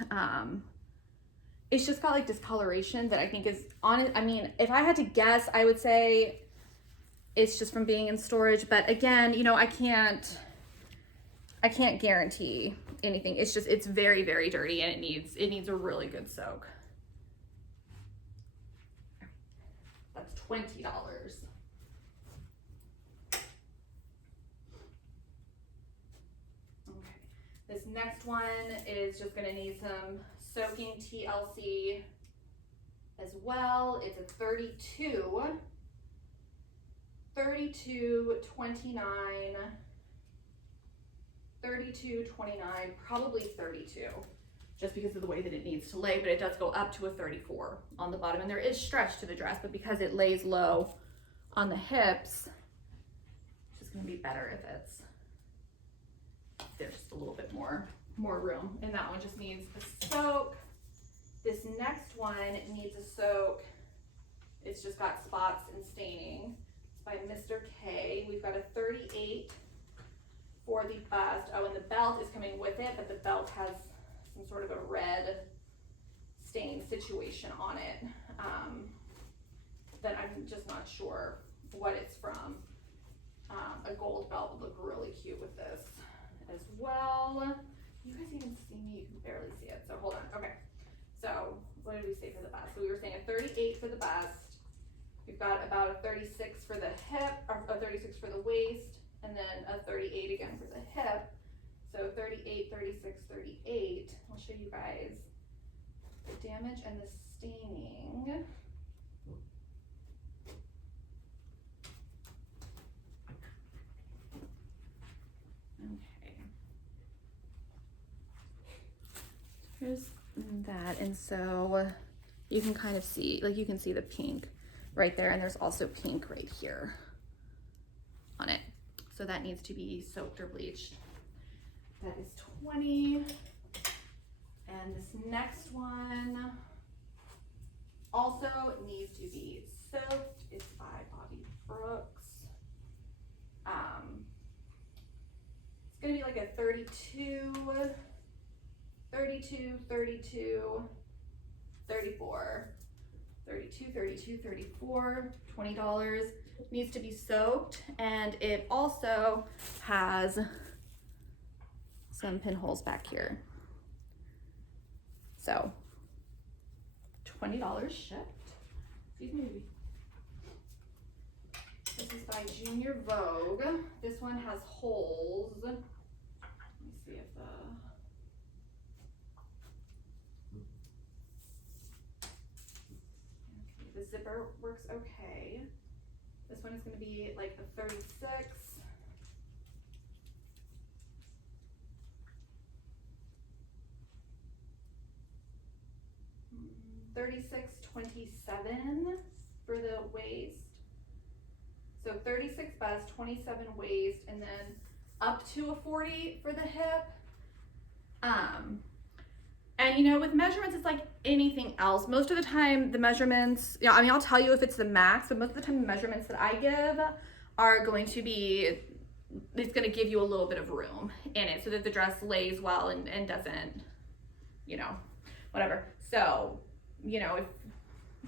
it's just got like discoloration that I think is on it. I mean, if I had to guess, I would say it's just from being in storage. But again, you know, I can't I can't guarantee anything. It's just, it's very, very dirty, and it needs a really good soak. That's $20. Okay, this next one is just gonna need some soaking TLC as well. It's a 32, 29, 32, 29, probably 32, just because of the way that it needs to lay, but it does go up to a 34 on the bottom, and there is stretch to the dress, but because it lays low on the hips, it's just gonna be better if there's just a little bit more room, and that one just needs a soak. This next one needs a soak. It's just got spots and staining. It's by Mr. K. We've got a 38 for the bust. Oh, and the belt is coming with it, but the belt has some sort of a red stain situation on it that I'm just not sure what it's from. A gold belt would look really cute with this as well. You guys even see me? You can barely see it, so hold on. Okay, so what did we say for the bust? So we were saying a 38 for the bust. We've got about a 36 for the hip, or a 36 for the waist, and then a 38 again for the hip. So 38, 36, 38. I'll show you guys the damage and the staining. Okay. Here's that, and so you can kind of see, like you can see the pink right there, and there's also pink right here on it. So that needs to be soaked or bleached. That is 20. And this next one also needs to be soaked. It's by Bobby Brooks. It's gonna be like a 32, 32, 32, 34. 32, 32, 34, $20. Needs to be soaked, and it also has some pinholes back here. So $20 shipped. Excuse me. This is by Junior Vogue. This one has holes. Let me see if the zipper works okay. This one is going to be like a 36. 36.27 for the waist. So 36 bust, 27 waist, and then up to a 40 for the hip. And you know, with measurements, it's like anything else. Most of the time, the measurements, I mean, I'll tell you if it's the max, but most of the time the measurements that I give are going to be, it's going to give you a little bit of room in it so that the dress lays well and doesn't, whatever. So,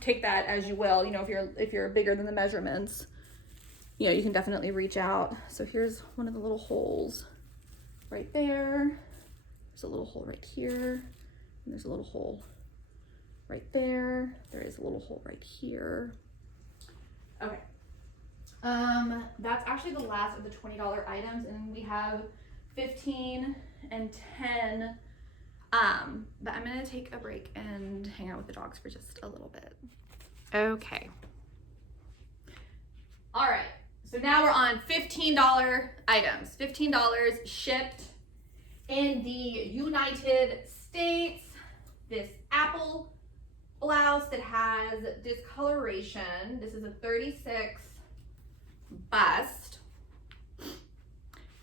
take that as you will. If you're bigger than the measurements, you can definitely reach out. So here's one of the little holes right there. There's a little hole right here. And there's a little hole right there. There is a little hole right here. Okay. That's actually the last of the $20 items, and we have 15 and 10. But I'm gonna take a break and hang out with the dogs for just a little bit. Okay. All right. So now we're on $15 items. $15 shipped in the United States. This apple blouse that has discoloration. This is a 36 bust.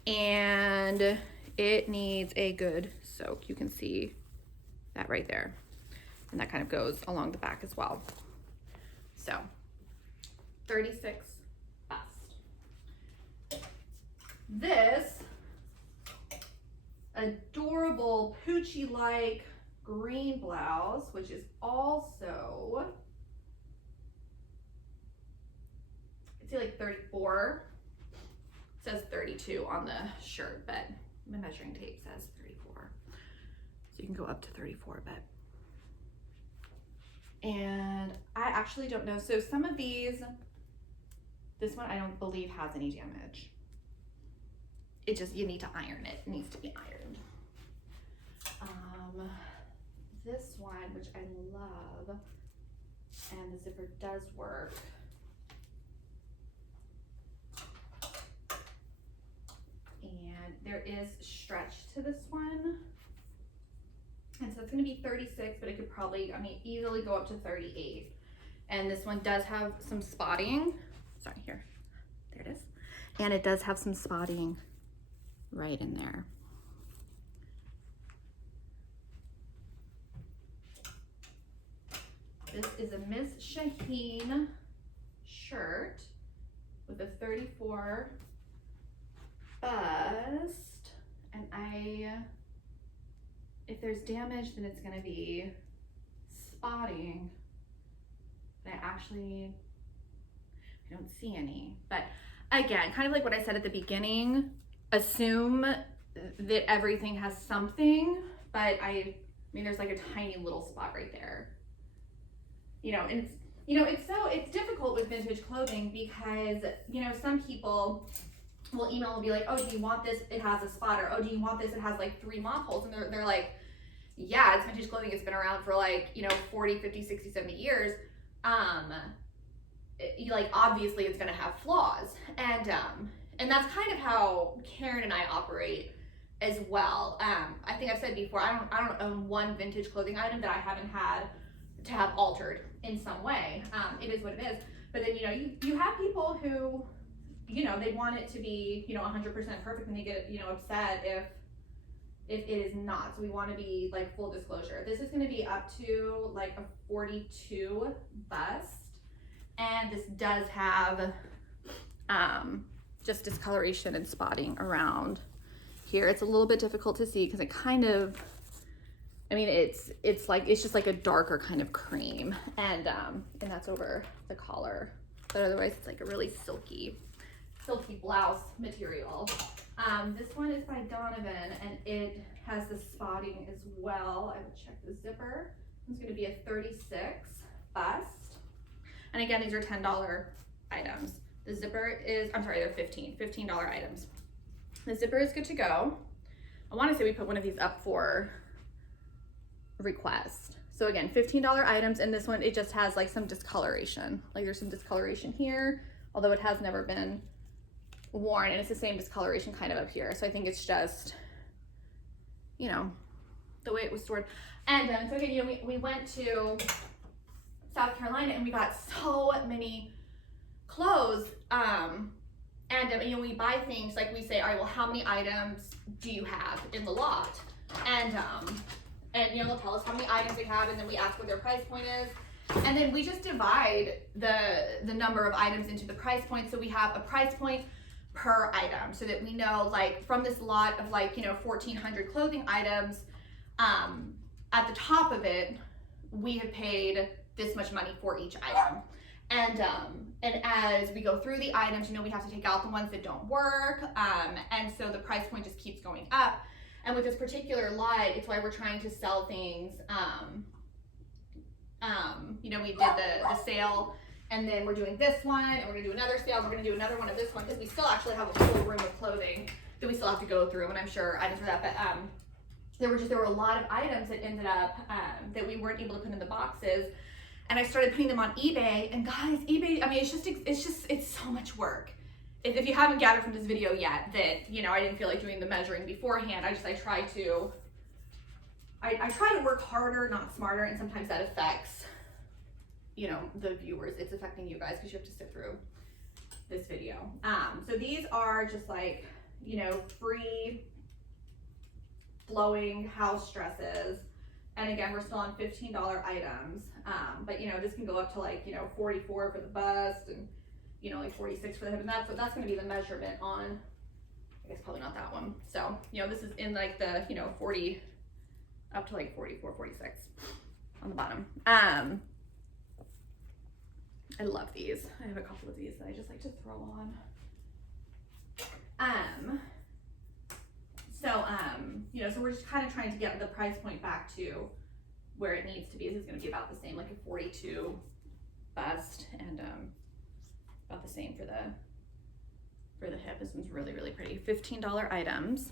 And it needs a good soak. You can see that right there. And that kind of goes along the back as well. So, 36 bust. This adorable Poochie-like green blouse, which is also, I'd say like 34. It says 32 on the shirt, but My measuring tape says 34. So you can go up to 34, but. And I actually don't know. So some of these, this one I don't believe has any damage. It just, you need to iron it. It needs to be ironed. This one, which I love, and the zipper does work. And there is stretch to this one. And so it's gonna be 36, but it could probably, I mean, easily go up to 38. And this one does have some spotting. Sorry, here, there it is. And it does have some spotting right in there. This is a Miss Shaheen shirt with a 34 bust. And if there's damage, then it's gonna be spotting. And I don't see any. But again, kind of like what I said at the beginning, assume that everything has something, but I mean, there's like a tiny little spot right there. You know, and it's difficult with vintage clothing because, you know, some people will email and be like, oh, do you want this? It has a spot. Or, oh, do you want this? It has like 3 moth holes. And they're like, yeah, it's vintage clothing. It's been around for like, you know, 40, 50, 60, 70 years. Like, obviously it's going to have flaws. And that's kind of how Karen and I operate as well. I think I've said before, I don't own one vintage clothing item that I haven't had to have altered in some way. It is what it is. But then, you know, you have people who, you know, they want it to be, you know, 100% perfect, and they get, you know, upset if it is not. So we want to be like full disclosure. This is going to be up to like a 42 bust. And this does have just discoloration and spotting around here. It's a little bit difficult to see because it kind of, I mean, it's just like a darker kind of cream, and that's over the collar. But otherwise, it's like a really silky blouse material. This one is by Donovan, and it has the spotting as well. I will check the zipper. It's going to be a 36 bust. And again, these are $10 items. The zipper is, I'm sorry, they're $15 items. The zipper is good to go. I want to say we put one of these up for request. So again, $15 items, and this one, it just has like some discoloration. Like there's some discoloration here, although it has never been worn, and it's the same discoloration kind of up here. So I think it's just, you know, the way it was stored. And so again, you know, we went to South Carolina and we got so many clothes. And you know, we buy things, like we say, all right, well, how many items do you have in the lot? And you know, they'll tell us how many items they have, and then we ask what their price point is. And then we just divide the number of items into the price point. So we have a price point per item, so that we know, like, from this lot of like, you know, 1,400 clothing items, at the top of it, we have paid this much money for each item. And as we go through the items, you know, we have to take out the ones that don't work. And so the price point just keeps going up. And with this particular lot, it's why we're trying to sell things. You know, we did the sale, and then we're doing this one, and we're gonna do another sale. We're gonna do another one of this one, because we still actually have a full room of clothing that we still have to go through, and I'm sure items for that. But there were a lot of items that ended up that we weren't able to put in the boxes. And I started putting them on eBay, and guys, eBay, I mean, it's so much work. If you haven't gathered from this video yet that, you know, I didn't feel like doing the measuring beforehand, I try to work harder, not smarter, and sometimes that affects, you know, the viewers. It's affecting you guys because you have to sit through this video. So these are just like, you know, free flowing house dresses. And again, we're still on $15 items. But you know, this can go up to like, you know, 44 for the bust, and, you know, like 46 for the hip. And that's going to be the measurement on, I guess probably not that one. So, you know, this is in like the, you know, 40 up to like 44, 46 on the bottom. I love these. I have a couple of these that I just like to throw on. So So, you know, so we're just kind of trying to get the price point back to where it needs to be. This is going to be about the same, like a 42 bust, and about the same for the hip. This one's really, really pretty. $15 items.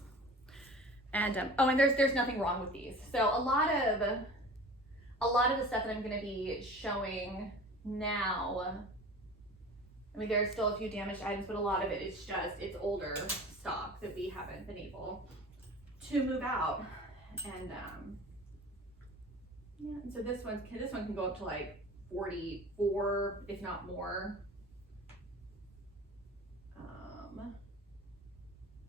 And oh, and there's nothing wrong with these. So a lot of the stuff that I'm going to be showing now, I mean, there's still a few damaged items, but a lot of it is just, it's older stock that we haven't been able to move out. And yeah, and so this one can go up to like 44, if not more.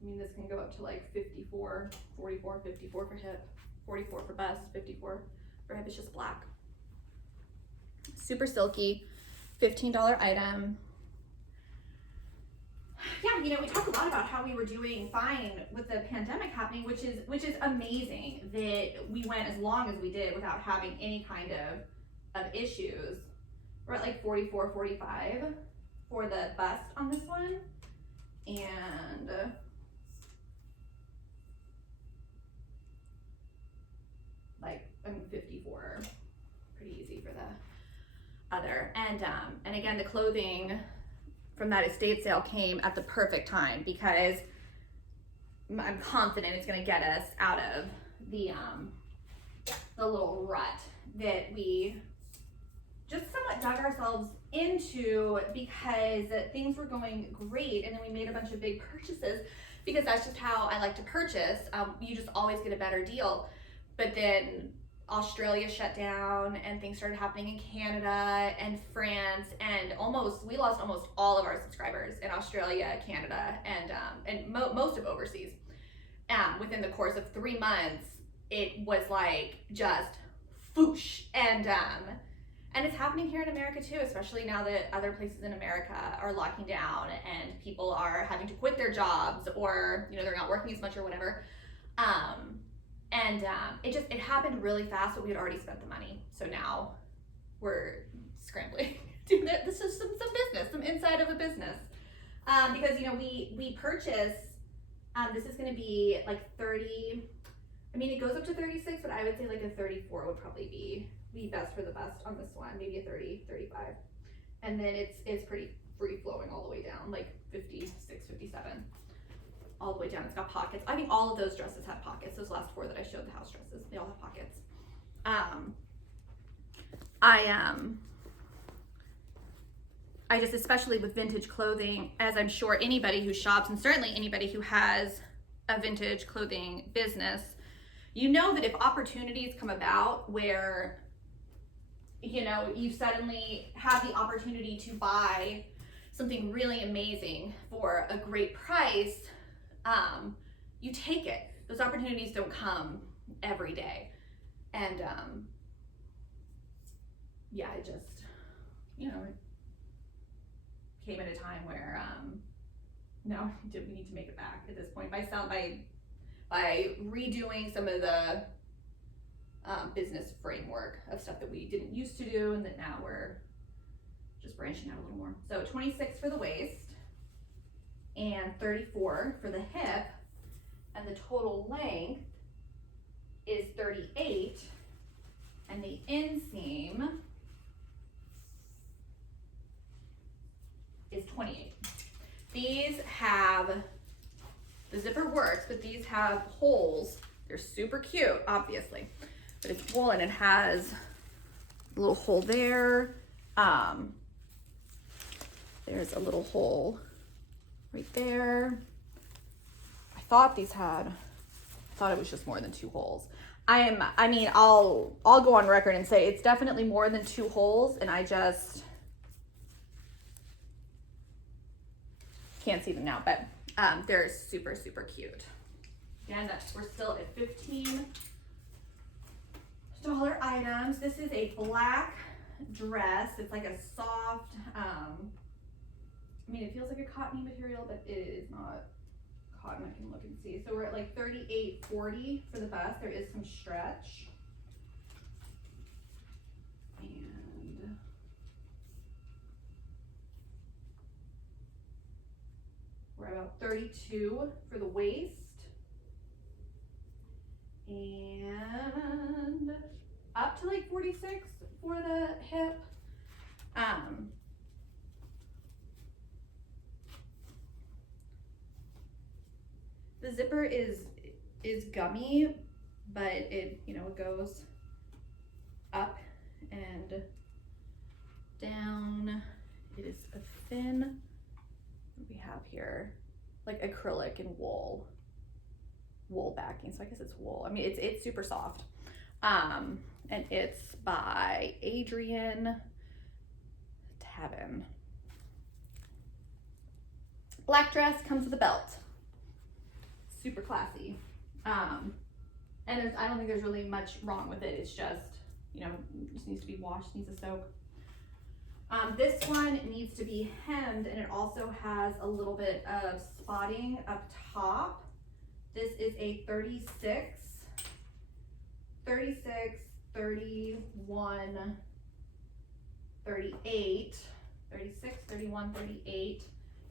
I mean, this can go up to like 44, 44, 54 for hip, 44 for bust, 54 for hip. It's just black. Super silky, $15 item. Yeah, you know, we talk a lot about how we were doing fine with the pandemic happening, which is amazing that we went as long as we did without having any kind of issues. We're at like 44, 45 for the bust on this one, and like, I mean, 54, pretty easy for the other. And again, the clothing from that estate sale came at the perfect time, because I'm confident it's gonna get us out of the little rut that we just somewhat dug ourselves into, because things were going great, and then we made a bunch of big purchases, because that's just how I like to purchase. You just always get a better deal. But then Australia shut down, and things started happening in Canada and France, and we lost almost all of our subscribers in Australia, Canada, and most of overseas. Within the course of 3 months, it was like just whoosh. And it's happening here in America too, especially now that other places in America are locking down and people are having to quit their jobs, or, you know, they're not working as much or whatever. It happened really fast, but we had already spent the money. So now we're scrambling. This is some business, some inside of a business. Because, you know, we purchase, this is going to be like 30, I mean, it goes up to 36, but I would say like a 34 would probably be best for the bust on this one, maybe a 30, 35. And then it's pretty free flowing all the way down, like 56, 57. All the way down. It's got pockets. I think all of those dresses have pockets. Those last 4 that I showed, the house dresses, they all have pockets. I just, especially with vintage clothing, as I'm sure anybody who shops, and certainly anybody who has a vintage clothing business, you know that if opportunities come about where, you know, you suddenly have the opportunity to buy something really amazing for a great price, you take it. Those opportunities don't come every day. And yeah, it just, you know, it came at a time where no, we need to make it back at this point by redoing some of the business framework of stuff that we didn't used to do, and that now we're just branching out a little more. So 26 for the waist and 34 for the hip, and the total length is 38, and the inseam is 28. These have, the zipper works, but these have holes. They're super cute, obviously, but it's woolen. It has a little hole there. There's a little hole right there. I thought it was just more than 2 holes. I'll go on record and say it's definitely more than 2 holes, and I just can't see them now, but they're super, super cute. Again, we're still at $15 items. This is a black dress. It's like a soft, I mean, it feels like a cottony material, but it is not cotton. I can look and see. So we're at like $38.40 for the bust. There is some stretch. And we're about $32 for the waist. and up to like 46 for the hip. The zipper is gummy, but it, you know, it goes up and down. It is a thin, what do we have here? Like acrylic and wool backing. So I guess it's wool. I mean, it's super soft. And it's by Adrian Tavin. Black dress, comes with a belt. Super classy. And I don't think there's really much wrong with it. It's just, you know, just needs to be washed, needs a soak. This one needs to be hemmed, and it also has a little bit of spotting up top. This is a 36, 31, 38, 36, 31, 38.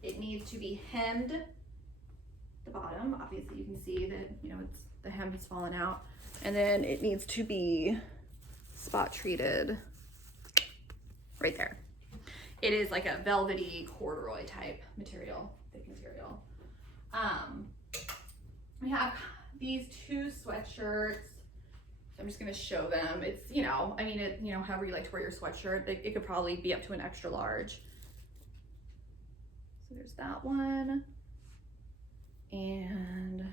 It needs to be hemmed. The bottom, obviously you can see that, you know, it's, the hem has fallen out. And then it needs to be spot treated right there. It is like a velvety corduroy type material, thick material. We have these two sweatshirts. I'm just gonna show them. It's, you know, I mean, it, you know, however you like to wear your sweatshirt, it could probably be up to an extra large. So there's that one. And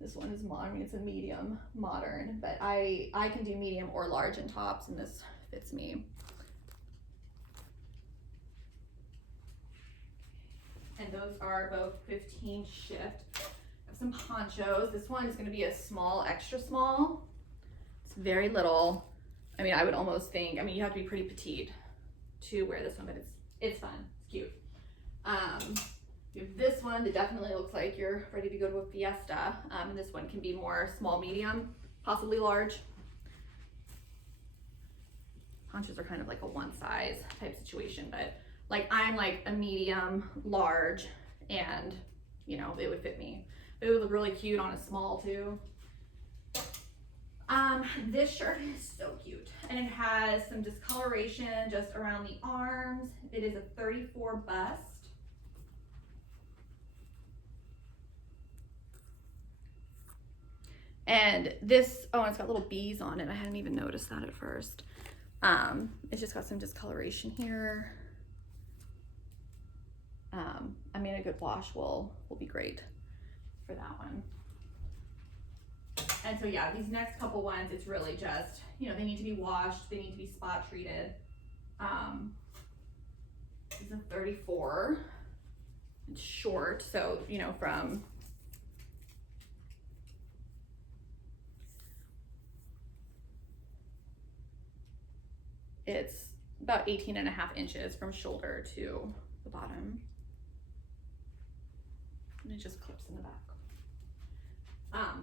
this one is modern. I mean, it's a medium modern, but I can do medium or large in tops, and this fits me. And those are both 15 shift. I have some ponchos. This one is going to be a small, extra small. It's very little. I mean, I would almost think, I mean, you have to be pretty petite to wear this one, but it's fun. It's cute. You have this one that definitely looks like you're ready to go to a fiesta. And this one can be more small, medium, possibly large. Ponchos are kind of like a one size type situation, but like I'm like a medium, large, and you know, it would fit me. It would look really cute on a small too. This shirt is so cute, and it has some discoloration just around the arms. It is a 34 bust. And this, oh, and it's got little bees on it. I hadn't even noticed that at first. It's just got some discoloration here. I mean, a good wash will be great for that one. And so yeah, these next couple ones, it's really just, you know, they need to be washed, they need to be spot treated. This is a 34. It's short, so, you know, from it's about 18.5 inches from shoulder to the bottom. And it just clips in the back.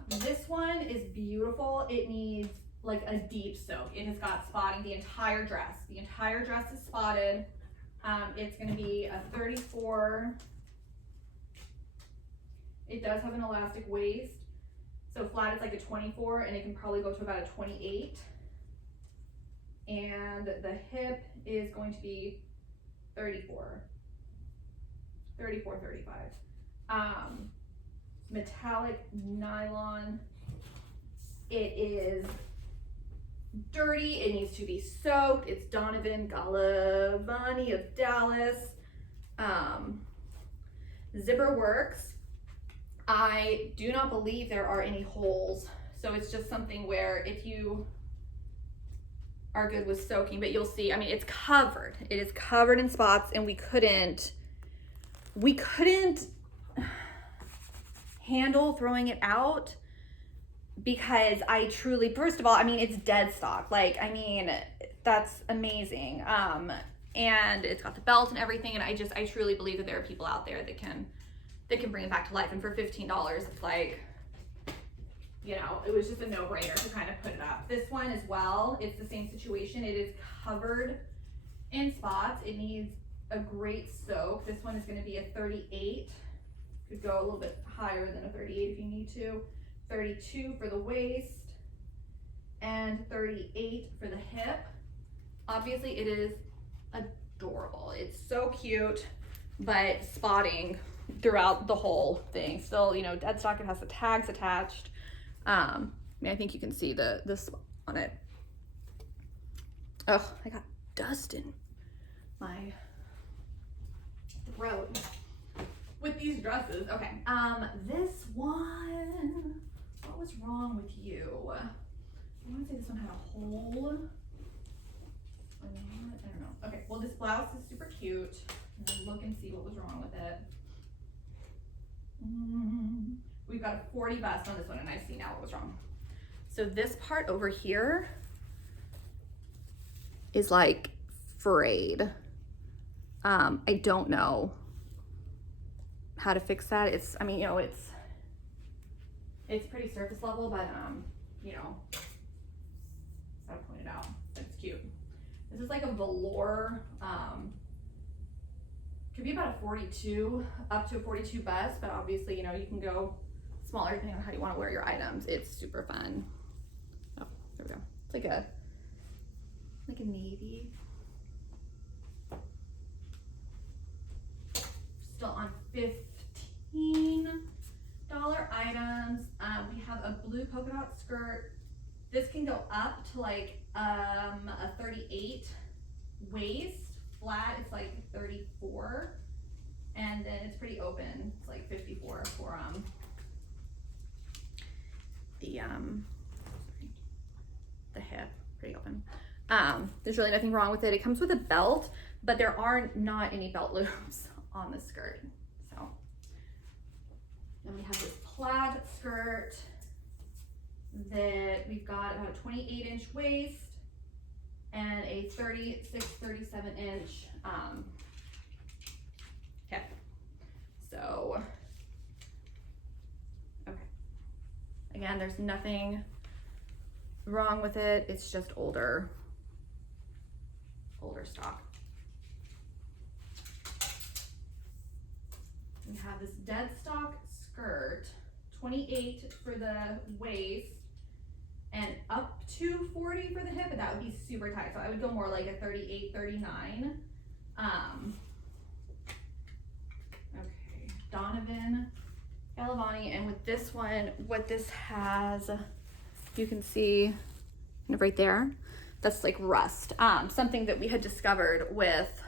This one is beautiful. It needs like a deep soak. It has got spotting the entire dress. The entire dress is spotted. It's gonna be a 34. It does have an elastic waist. So flat it's like a 24, and it can probably go to about a 28. And the hip is going to be 34, 35. Metallic nylon. It is dirty. It needs to be soaked. It's Donovan Galavani of Dallas. Zipper works. I do not believe there are any holes. So it's just something where if you are good with soaking, but you'll see, I mean, it's covered. It is covered in spots, and we couldn't handle throwing it out because I truly, first of all, I mean, it's Deadstock. Like, I mean, that's amazing. And it's got the belt and everything. And I truly believe that there are people out there that can bring it back to life. And for $15, it's like, you know, it was just a no-brainer to kind of put it up. This one as well, it's the same situation. It is covered in spots. It needs a great soak. This one is going to be a 38. Could go a little bit higher than a 38 if you need to. 32 for the waist, and 38 for the hip. Obviously it is adorable. It's so cute, but spotting throughout the whole thing. Still, you know, Deadstock, it has the tags attached. I mean, I think you can see the spot on it. Oh, I got dust in my throat with these dresses. Okay, this one, what was wrong with you? I want to say this one had a hole. I don't know. Okay, well, this blouse is super cute. Look and see what was wrong with it. We've got a 40 bust on this one, and I see now what was wrong. So this part over here is like frayed. I don't know how to fix that. It's, I mean, you know, it's pretty surface level, but you know, gotta point it out. It's cute. This is like a velour, could be about a 42, up to a 42 bust, but obviously, you know, you can go smaller depending on how you want to wear your items. It's super fun. Oh, there we go. It's like a navy. Still on $15 items. We have a blue polka dot skirt. This can go up to like a 38 waist. Flat, it's like 34, and then it's pretty open. It's like 54 for the hip, pretty open. There's really nothing wrong with it. It comes with a belt, but there are not any belt loops on the skirt. So then we have this plaid skirt that we've got about a 28-inch waist and a 36, 37 inch hip. So, okay. Again, there's nothing wrong with it. It's just older stock. We have this Deadstock skirt, 28 for the waist, and up to 40 for the hip, but that would be super tight. So I would go more like a 38, 39. Okay, Donovan Galavani, and with this one, what this has, you can see kind of right there, that's like rust. Something that we had discovered with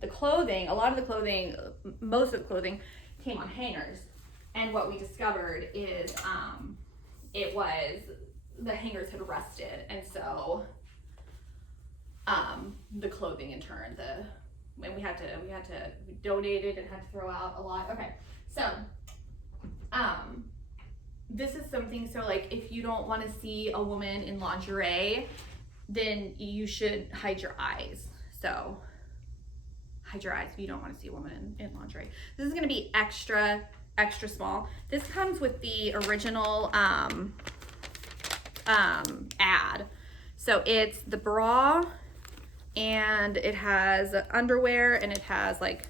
the clothing, a lot of the clothing, most of the clothing came on hangers. And what we discovered is it was, the hangers had rusted, and so the clothing in turn, when we had to donate it and had to throw out a lot. Okay, so this is something, so like if you don't want to see a woman in lingerie, then you should hide your eyes. So hide your eyes if you don't want to see a woman in lingerie. This is going to be extra small. This comes with the original ad. So it's the bra, and it has underwear, and it has like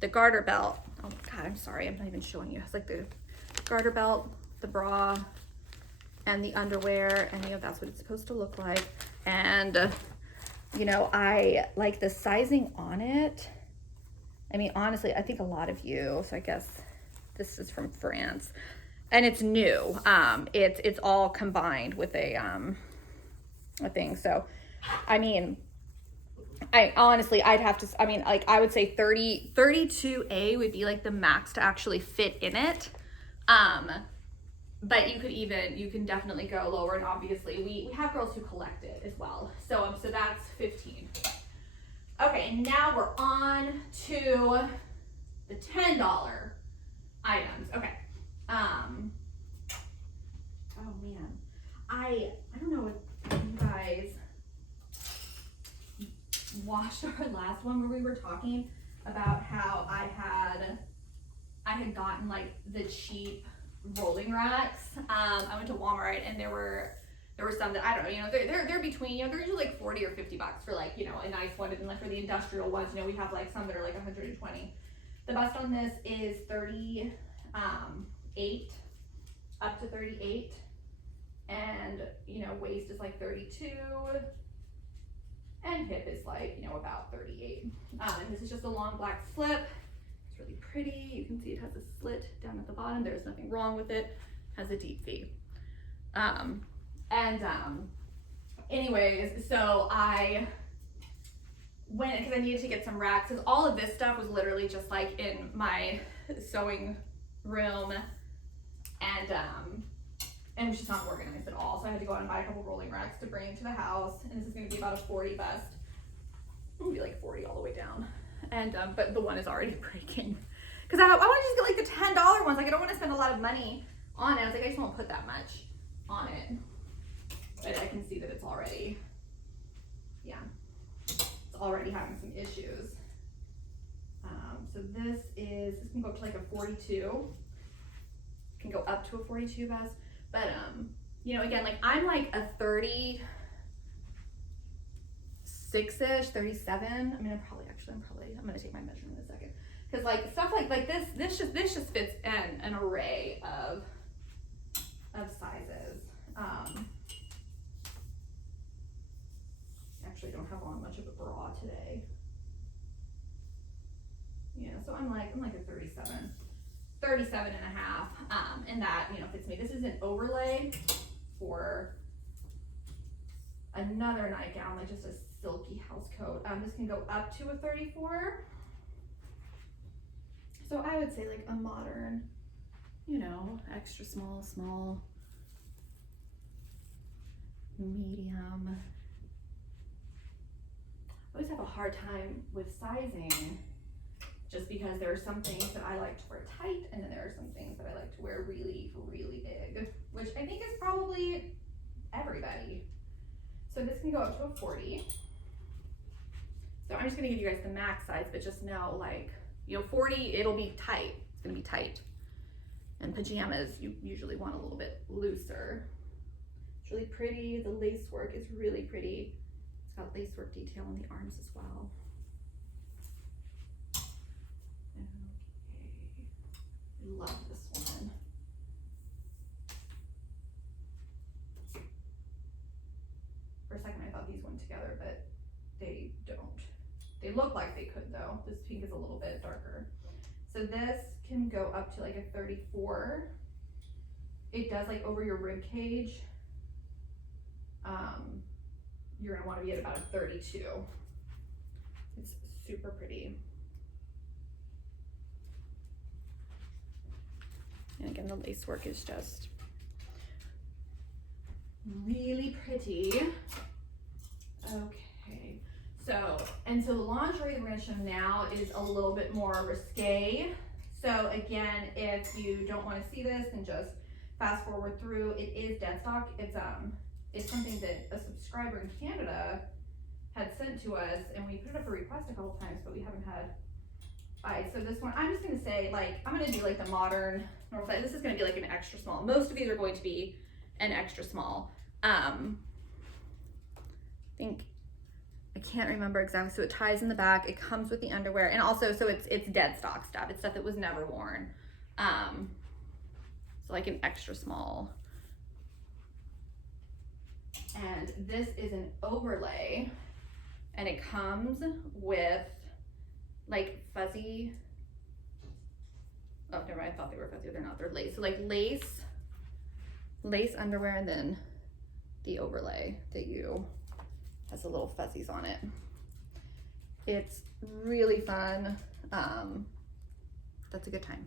the garter belt. Oh God, I'm sorry, I'm not even showing you. It's like the garter belt, the bra, and the underwear, and you know, that's what it's supposed to look like. And you know, I like the sizing on it. I mean, honestly, I think a lot of you, so I guess this is from France, and it's new. It's all combined with a thing. So, I mean, I honestly, I'd have to, I mean, like I would say 32A would be like the max to actually fit in it. But you can definitely go lower, and obviously we have girls who collect it as well. So that's 15. Okay, and now we're on to the $10 items. Okay. Oh man. I don't know if you guys watched our last one where we were talking about how I had gotten like the cheap rolling racks. I went to Walmart, and there were some that, I don't know, you know, they're between, you know, they're usually like 40 or 50 bucks for like, you know, a nice one. And like for the industrial ones, you know, we have like some that are like 120. The bust on this is 38. up to 38. And, you know, waist is like 32. And hip is like, you know, about 38. And this is just a long black slip. It's really pretty. You can see it has a slit down at the bottom. There's nothing wrong with it. Has a deep V. Anyways, so I went, because I needed to get some racks, because all of this stuff was literally just like in my sewing room, and it was just not organized at all. So I had to go out and buy a couple rolling racks to bring into the house, and this is going to be about a 40 bust. It'll be like 40 all the way down, and but the one is already breaking, because I want to just get like the $10 ones. Like, I don't want to spend a lot of money on it. I was like, I just won't put that much on it, but I can see that it's already, yeah, it's already having some issues. So this can go up to like a 42, can go up to a 42 bust, but you know, again, like I'm like a 36-ish, 37. I mean, I'm gonna take my measurement in a second, because like stuff like this just fits in an array of sizes. Actually, I don't have on much of a bra today. Yeah, so I'm like a 37 and a half, and that, you know, fits me. This is an overlay for another nightgown, like just a silky house coat. This can go up to a 34. So I would say like a modern, you know, extra small, medium. I always have a hard time with sizing, just because there are some things that I like to wear tight, and then there are some things that I like to wear really, really big, which I think is probably everybody. So this can go up to a 40. So I'm just gonna give you guys the max size, but just know, like, you know, 40, it'll be tight. It's gonna be tight. And pajamas, you usually want a little bit looser. It's really pretty. The lace work is really pretty. It's got lace work detail on the arms as well. I love this one. For a second I thought these went together, but they don't. They look like they could though. This pink is a little bit darker. So this can go up to like a 34. It does like over your rib cage. You're gonna want to be at about a 32. It's super pretty. And again, the lace work is just really pretty. Okay, so the lingerie that we're gonna show now is a little bit more risque. So again, if you don't want to see this, then just fast forward through. It is Deadstock. It's something that a subscriber in Canada had sent to us, and we put it up for request a couple times, but we haven't had. So this one, I'm just gonna say, like, I'm gonna do like the modern normal size. This is gonna be like an extra small. Most of these are going to be an extra small. I think, I can't remember exactly. So it ties in the back. It comes with the underwear, and also, so it's Deadstock stuff. It's stuff that was never worn. So like an extra small. And this is an overlay, and it comes with like fuzzy, oh never mind, I thought they were fuzzy, they're not, they're lace. So like lace underwear, and then the overlay that has the little fuzzies on it. It's really fun. That's a good time.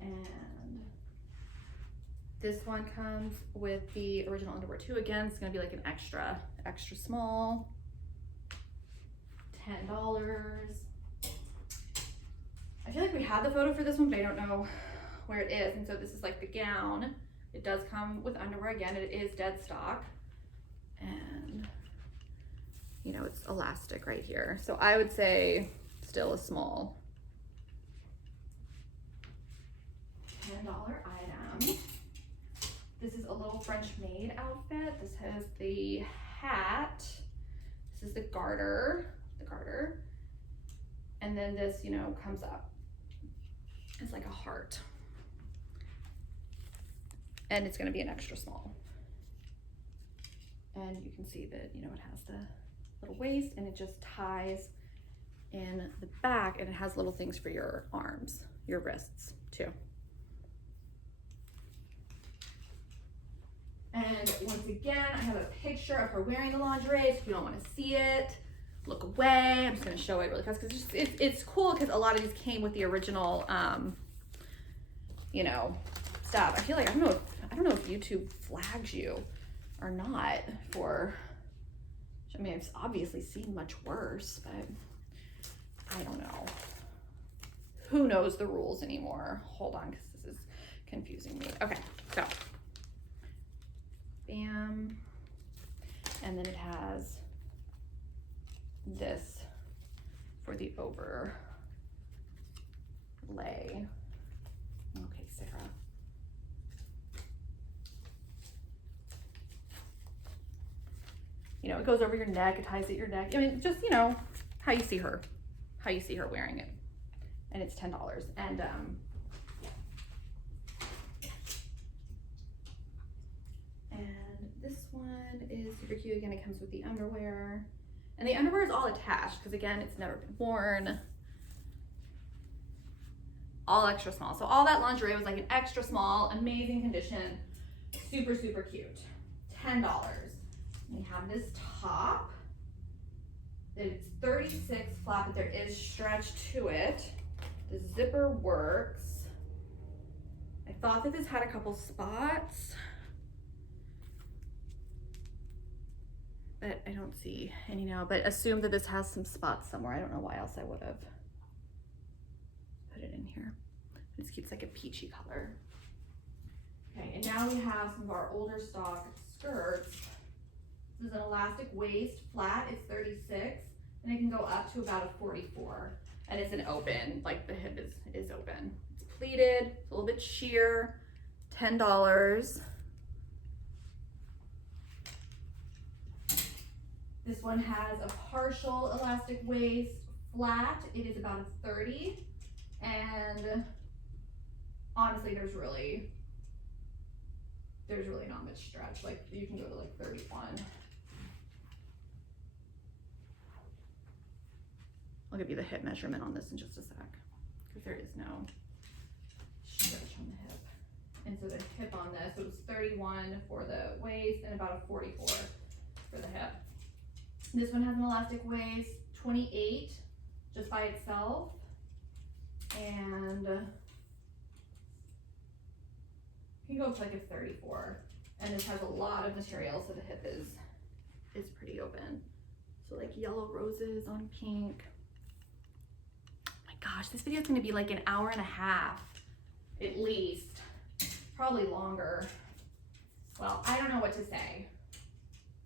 And this one comes with the original underwear too. Again, it's gonna be like an extra small, $10. I feel like we had the photo for this one, but I don't know where it is. And so this is like the gown. It does come with underwear. Again, it is Deadstock, and you know, it's elastic right here. So I would say still a small. $10 item. This is a little French maid outfit. This has the hat. This is the garter, and then this, you know, comes up. It's like a heart. And it's gonna be an extra small. And you can see that, you know, it has the little waist and it just ties in the back, and it has little things for your arms, your wrists too. And once again, I have a picture of her wearing the lingerie, so if you don't want to see it, look away. I'm just going to show it really fast because it's cool, because a lot of these came with the original, you know, stuff. I feel like I don't know if YouTube flags you or not for. I mean, I've obviously seen much worse, but I don't know. Who knows the rules anymore? Hold on, because this is confusing me. Okay, so. Bam. And then it has this for the overlay. Okay, Sarah. You know, it goes over your neck, it ties at your neck. I mean, just, you know, how you see her wearing it. And it's $10. And this one is super cute. Again, it comes with the underwear. And the underwear is all attached because, again, it's never been worn. All extra small. So all that lingerie was like an extra small, amazing condition. Super, super cute. $10. We have this top. It's 36 flat, but there is stretch to it. The zipper works. I thought that this had a couple spots, but I don't see any now, but assume that this has some spots somewhere. I don't know why else I would have put it in here. This keeps like a peachy color. Okay, and now we have some of our older stock skirts. This is an elastic waist, flat, it's 36, and it can go up to about a 44. And it's an open, like the hip is open. It's pleated, it's a little bit sheer, $10. This one has a partial elastic waist, flat. It is about a 30. And honestly, there's really not much stretch. Like, you can go to like 31. I'll give you the hip measurement on this in just a sec, because there is no stretch on the hip. And so the hip on this, it was 31 for the waist and about a 44 for the hip. This one has an elastic waist, 28 just by itself. And you can go up to like a 34. And this has a lot of material, so the hip is pretty open. So like yellow roses on pink. Gosh, this video is going to be like an hour and a half at least, probably longer. Well, I don't know what to say.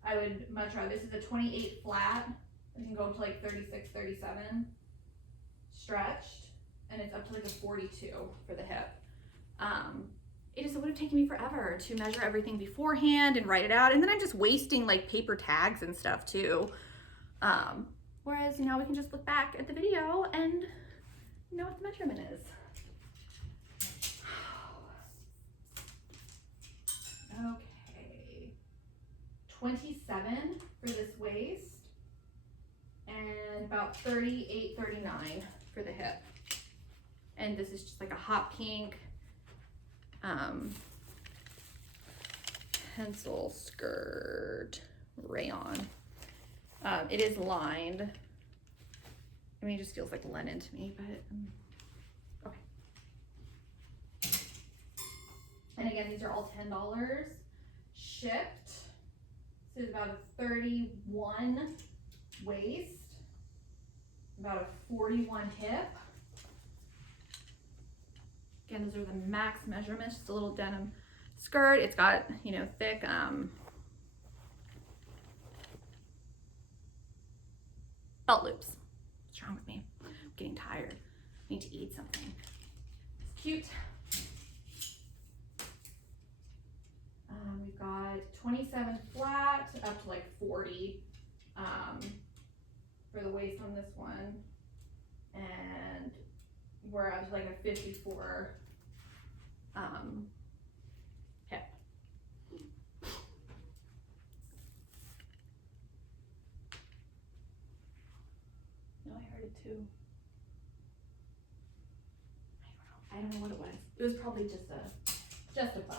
I would much rather, this is a 28 flat. It can go up to like 36, 37 stretched, and it's up to like a 42 for the hip. It would have taken me forever to measure everything beforehand and write it out, and then I'm just wasting like paper tags and stuff too. Whereas, you know, we can just look back at the video and you know what the measurement is. Okay, 27 for this waist and about 38, 39 for the hip. And this is just like a hot pink pencil skirt rayon. It is lined. I mean, it just feels like linen to me, but okay. And again, these are all $10 shipped. This is about a 31 waist, about a 41 hip. Again, those are the max measurements, just a little denim skirt. It's got, you know, thick, belt loops. What's wrong with me? I'm getting tired. I need to eat something. It's cute. We've got 27 flat up to like 40 for the waist on this one. And we're up to like a 54 hip. No, I heard it too. I don't know what it was. It was probably just a bug.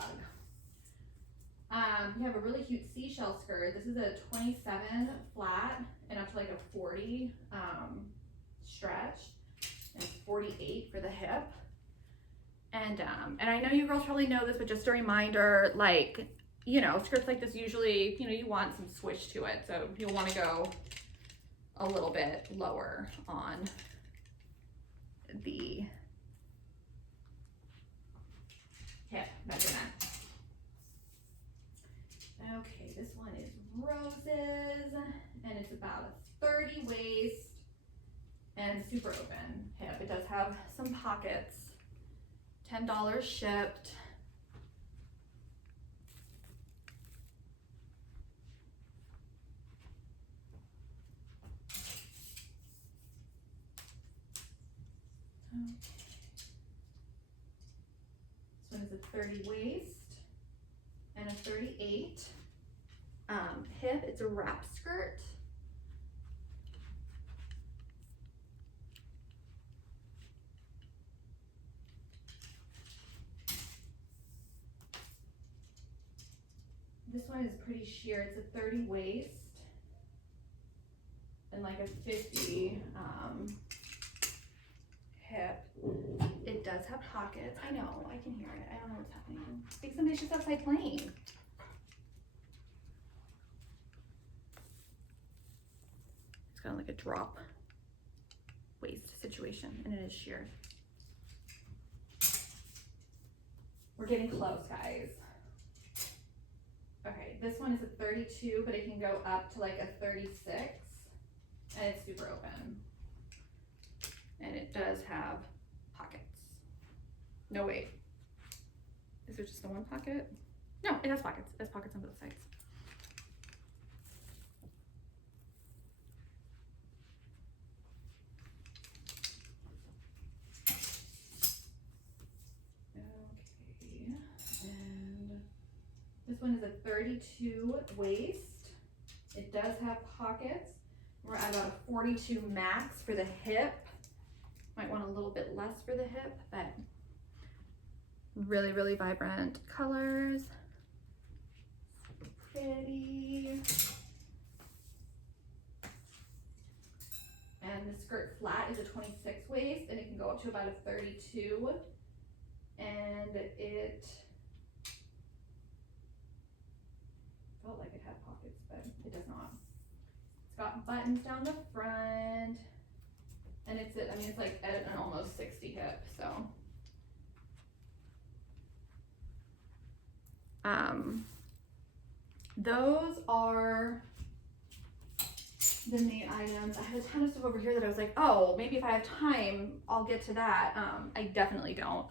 We have a really cute seashell skirt. This is a 27 flat and up to like a 40 stretch, and 48 for the hip. And I know you girls probably know this, but just a reminder, like, you know, skirts like this usually, you know, you want some swish to it, so you'll want to go a little bit lower on the hip measurement. Okay, this one is roses, and it's about a 30 waist and super open hip. It does have some pockets. $10 shipped. Okay. This one is a 30 waist and a 38 hip. It's a wrap skirt. This one is pretty sheer. It's a 30 waist and like a 50 hip. It does have pockets. I know, I can hear it. I don't know what's happening. I think somebody's just outside playing. It's kind of like a drop waist situation, and it is sheer. We're getting close, guys. Okay, this one is a 32, but it can go up to like a 36, and it's super open. And it does have pockets. No, wait. Is there just the one pocket? No, it has pockets. It has pockets on both sides. Okay, and this one is a 32 waist. It does have pockets. We're at about a 42 max for the hip. Might want a little bit less for the hip, but really, really vibrant colors. Super pretty. And the skirt flat is a 26 waist, and it can go up to about a 32. And it felt like it had pockets, but it does not. It's got buttons down the front. And it's like at an almost 60 hip, so. Those are the main items. I had a ton of stuff over here that I was like, oh, maybe if I have time, I'll get to that. I definitely don't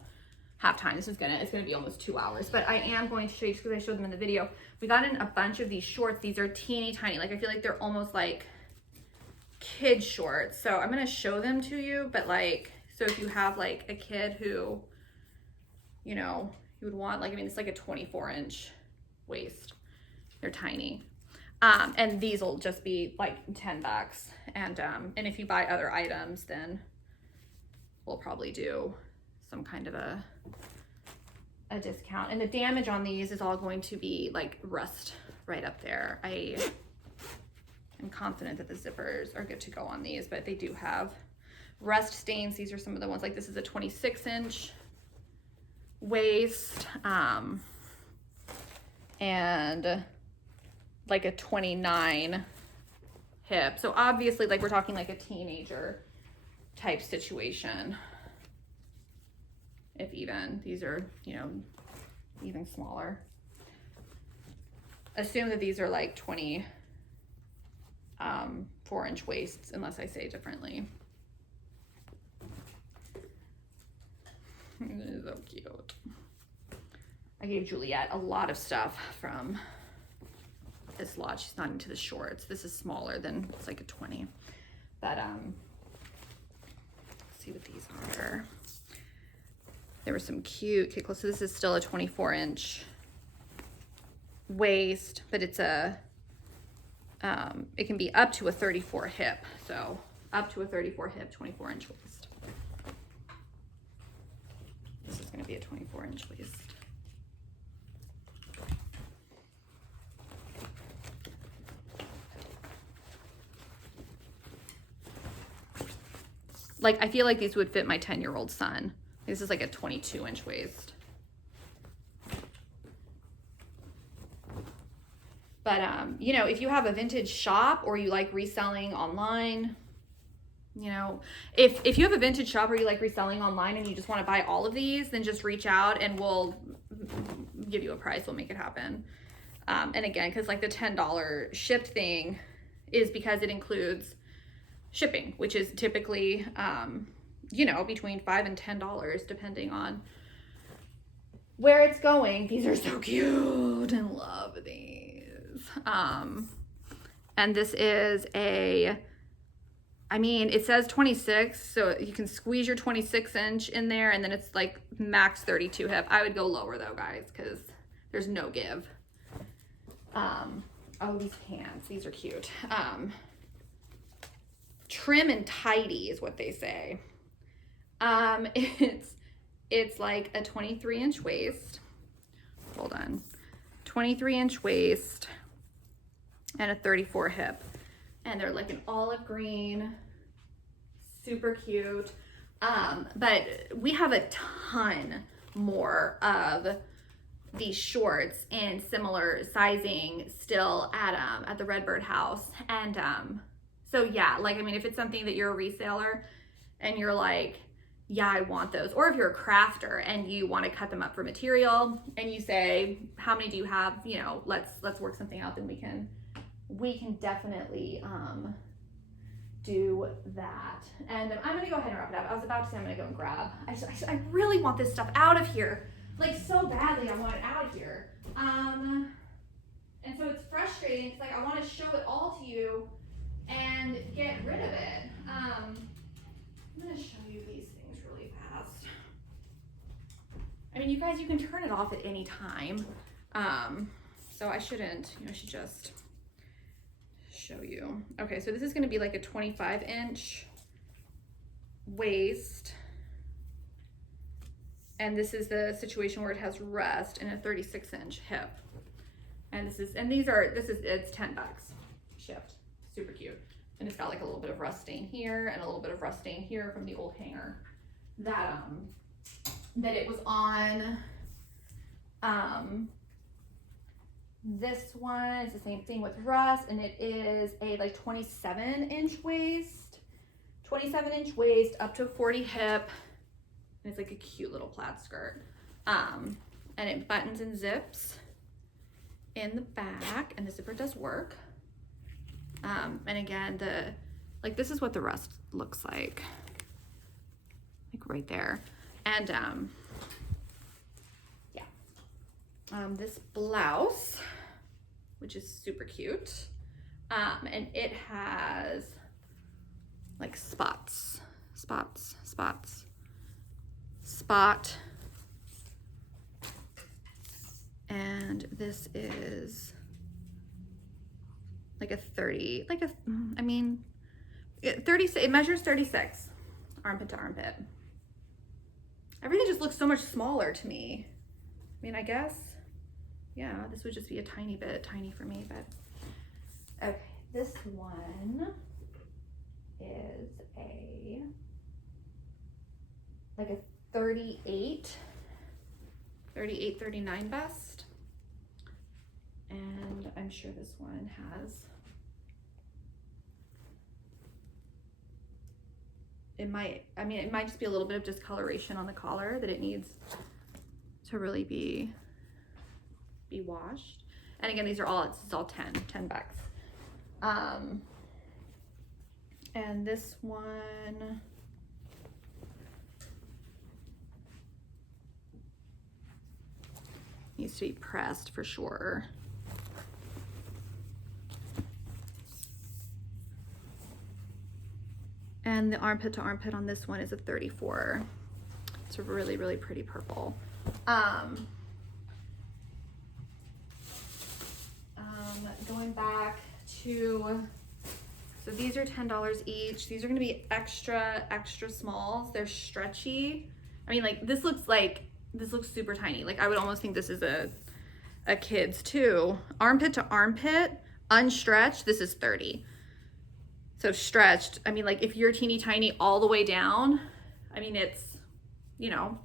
have time. It's gonna be almost 2 hours, but I am going to show you, just because I showed them in the video. We got in a bunch of these shorts. These are teeny tiny. Like, I feel like they're almost like kid shorts, so I'm gonna show them to you, but like, so if you have like a kid who, you know, you would want, like, I mean, it's like a 24-inch waist. They're tiny. And these will just be like $10. And if you buy other items, then we'll probably do some kind of a discount. And the damage on these is all going to be like rust right up there. I'm confident that the zippers are good to go on these, but they do have rust stains. These are some of the ones, like this is a 26-inch waist, and like a 29 hip. So obviously, like, we're talking like a teenager type situation. If even, these are, you know, even smaller. Assume that these are like 24-inch waists, unless I say differently. This is so cute. I gave Juliet a lot of stuff from this lot. She's not into the shorts. This is smaller than, it's like a 20. But see what these are. There were some cute kid. So this is still a 24-inch waist, but it's a, it can be up to a 34 hip. So up to a 34 hip, 24-inch waist. This is gonna be a 24-inch waist. Like, I feel like these would fit my 10-year-old son. This is like a 22-inch waist. But, you know, if you have a vintage shop or you like reselling online, you know, if you have a vintage shop or you like reselling online and you just want to buy all of these, then just reach out and we'll give you a price. We'll make it happen. And again, because like the $10 shipped thing is because it includes shipping, which is typically, you know, between $5 and $10, depending on where it's going. These are so cute and love these. And this is a, I mean, it says 26, so you can squeeze your 26-inch in there, and then it's like max 32 hip. I would go lower though, guys, because there's no give. Oh, these pants, these are cute. Trim and tidy is what they say. It's like a 23-inch waist. Hold on. 23-inch waist and a 34 hip. And they're like an olive green, super cute. But we have a ton more of these shorts in similar sizing still at the Redbird house. And so yeah, like, I mean, if it's something that you're a reseller and you're like, yeah, I want those, or if you're a crafter and you want to cut them up for material and you say, how many do you have? You know, let's work something out, then we can definitely do that. And I'm gonna go ahead and wrap it up. I was about to say I'm gonna go and grab. I really want this stuff out of here, like so badly. I want it out of here. And so it's frustrating because like I want to show it all to you and get rid of it. I'm gonna show you these things really fast. I mean, you guys, you can turn it off at any time. So I shouldn't, you know, I should just show you. Okay, so this is gonna be like a 25-inch waist. And this is the situation where it has rest and a 36-inch hip. And it's $10 shipped. Super cute. And it's got like a little bit of rust stain here and a little bit of rust stain here from the old hanger that it was on. This one is the same thing with rust, and it is a like 27-inch waist, 27-inch waist up to a 40 hip. And it's like a cute little plaid skirt. And it buttons and zips in the back, and the zipper does work. And again, this is what the rust looks like right there. And yeah, this blouse, which is super cute, and it has like spot, and this is like a 30, I mean, 36, it measures 36, armpit to armpit. Everything just looks so much smaller to me. I mean, I guess, yeah, this would just be a tiny bit tiny for me, but okay. This one is like a 38, 39 bust. And I'm sure this one has, it might just be a little bit of discoloration on the collar that it needs to really be washed. And again, it's all 10 bucks. And this one, needs to be pressed for sure. And the armpit to armpit on this one is a 34. It's a really, really pretty purple. Going back to, so these are $10 each. These are gonna be extra smalls. They're stretchy. I mean, like this looks super tiny. Like I would almost think this is a kid's too. Armpit to armpit, unstretched, this is 30. So stretched, I mean, like if you're teeny tiny all the way down, I mean, it's, you know,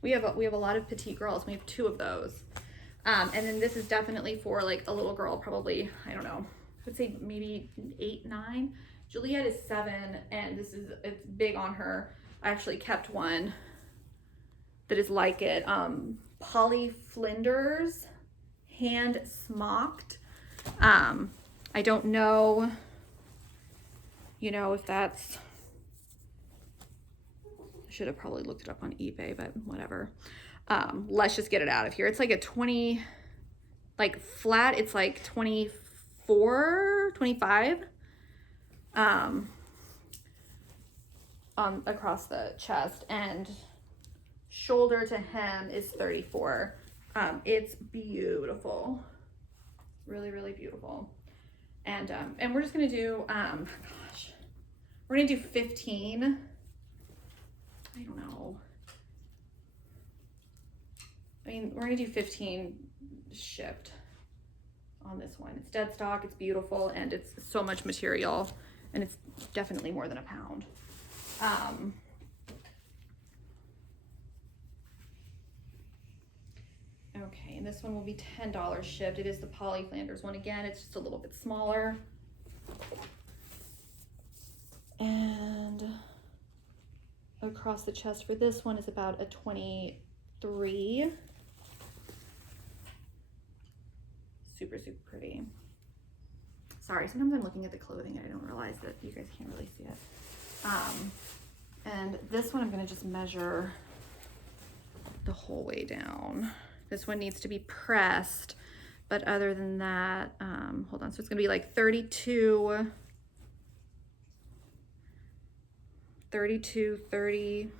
we have a lot of petite girls. We have 2 of those. And then this is definitely for like a little girl, probably, I don't know, I would say maybe 8, 9. Juliet is 7, and it's big on her. I actually kept one that is like it. Polly Flinders, hand smocked. I don't know, you know, if that's, I should have probably looked it up on eBay, but whatever. Let's just get it out of here. It's like a 20, like flat, it's like 24, 25, across the chest, and shoulder to hem is 34. It's beautiful. Really, really beautiful. And we're just gonna do, we're gonna do 15. I don't know. I mean, we're gonna do 15 shipped on this one. It's Deadstock, it's beautiful, and it's so much material, and it's definitely more than a pound. Okay, and this one will be $10 shipped. It is the Polly Flanders one again. It's just a little bit smaller. And across the chest for this one is about a 23. Super, super pretty. Sorry, sometimes I'm looking at the clothing and I don't realize that you guys can't really see it. And this one I'm gonna just measure the whole way down. This one needs to be pressed, but other than that, hold on, so it's gonna be like 32, 30,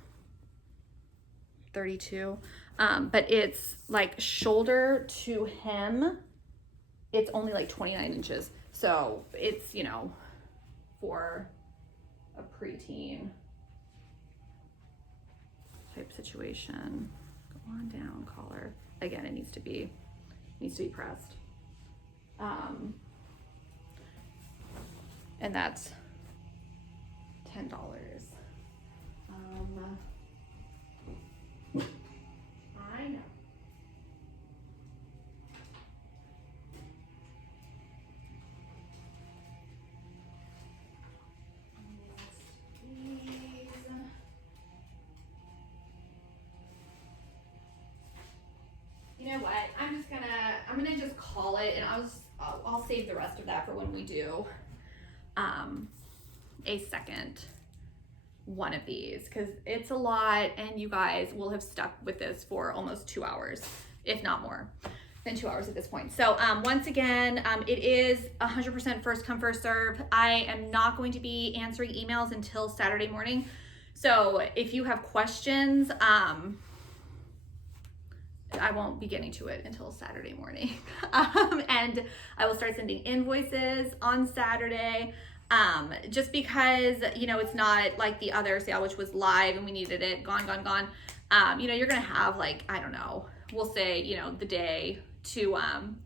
32. But it's like shoulder to hem, it's only like 29 inches. So it's, you know, for a preteen type situation. Go on down, collar. Again, it needs to be pressed. And that's $10. I know. You know what? I'm gonna just call it, and I'll save the rest of that for when we do a second one of these, because it's a lot, and you guys will have stuck with this for almost 2 hours, if not more than 2 hours at this point. So once again, it is 100% first come, first serve. I am not going to be answering emails until Saturday morning. So if you have questions, I won't be getting to it until Saturday morning. And I will start sending invoices on Saturday. Just because, you know, it's not like the other sale, which was live and we needed it gone. You know, you're gonna have like, I don't know, we'll say, you know, the day to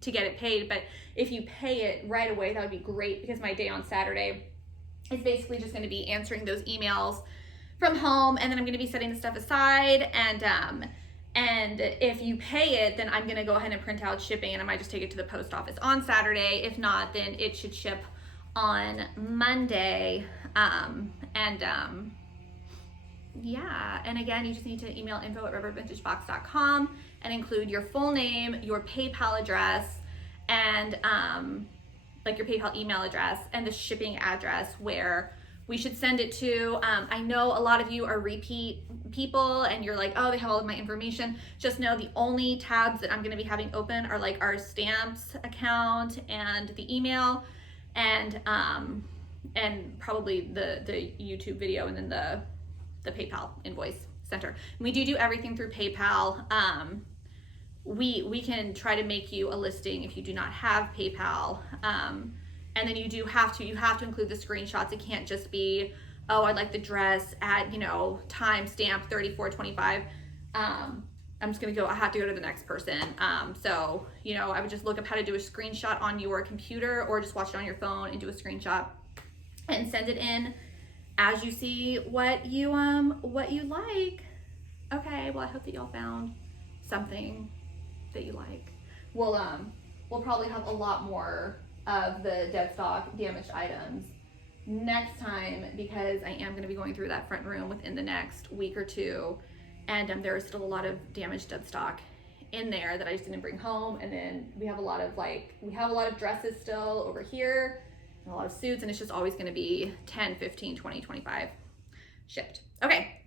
get it paid. But if you pay it right away, that would be great, because my day on Saturday is basically just gonna be answering those emails from home, and then I'm gonna be setting the stuff aside, and if you pay it, then I'm gonna go ahead and print out shipping, and I might just take it to the post office on Saturday. If not, then it should ship on Monday. Yeah, and again, you just need to email info@redbirdvintagebox.com and include your full name, your PayPal address, and like your PayPal email address, and the shipping address where we should send it to. I know a lot of you are repeat people and you're like, oh, they have all of my information. Just know the only tabs that I'm gonna be having open are like our stamps account and the email. And and probably the YouTube video, and then the PayPal invoice center. And we do everything through PayPal. We can try to make you a listing if you do not have PayPal. And then you have to include the screenshots. It can't just be, oh, I'd like the dress at, you know, time stamp 34.25. I'm just gonna go, I have to go to the next person. So, you know, I would just look up how to do a screenshot on your computer, or just watch it on your phone and do a screenshot and send it in as you see what you like. Okay, well, I hope that y'all found something that you like. We'll probably have a lot more of the Deadstock damaged items next time, because I am going to be going through that front room within the next week or two, and there is still a lot of damaged Deadstock in there that I just didn't bring home. And then we have a lot of dresses still over here, and a lot of suits, and it's just always going to be 10, 15, 20, 25 shipped. Okay,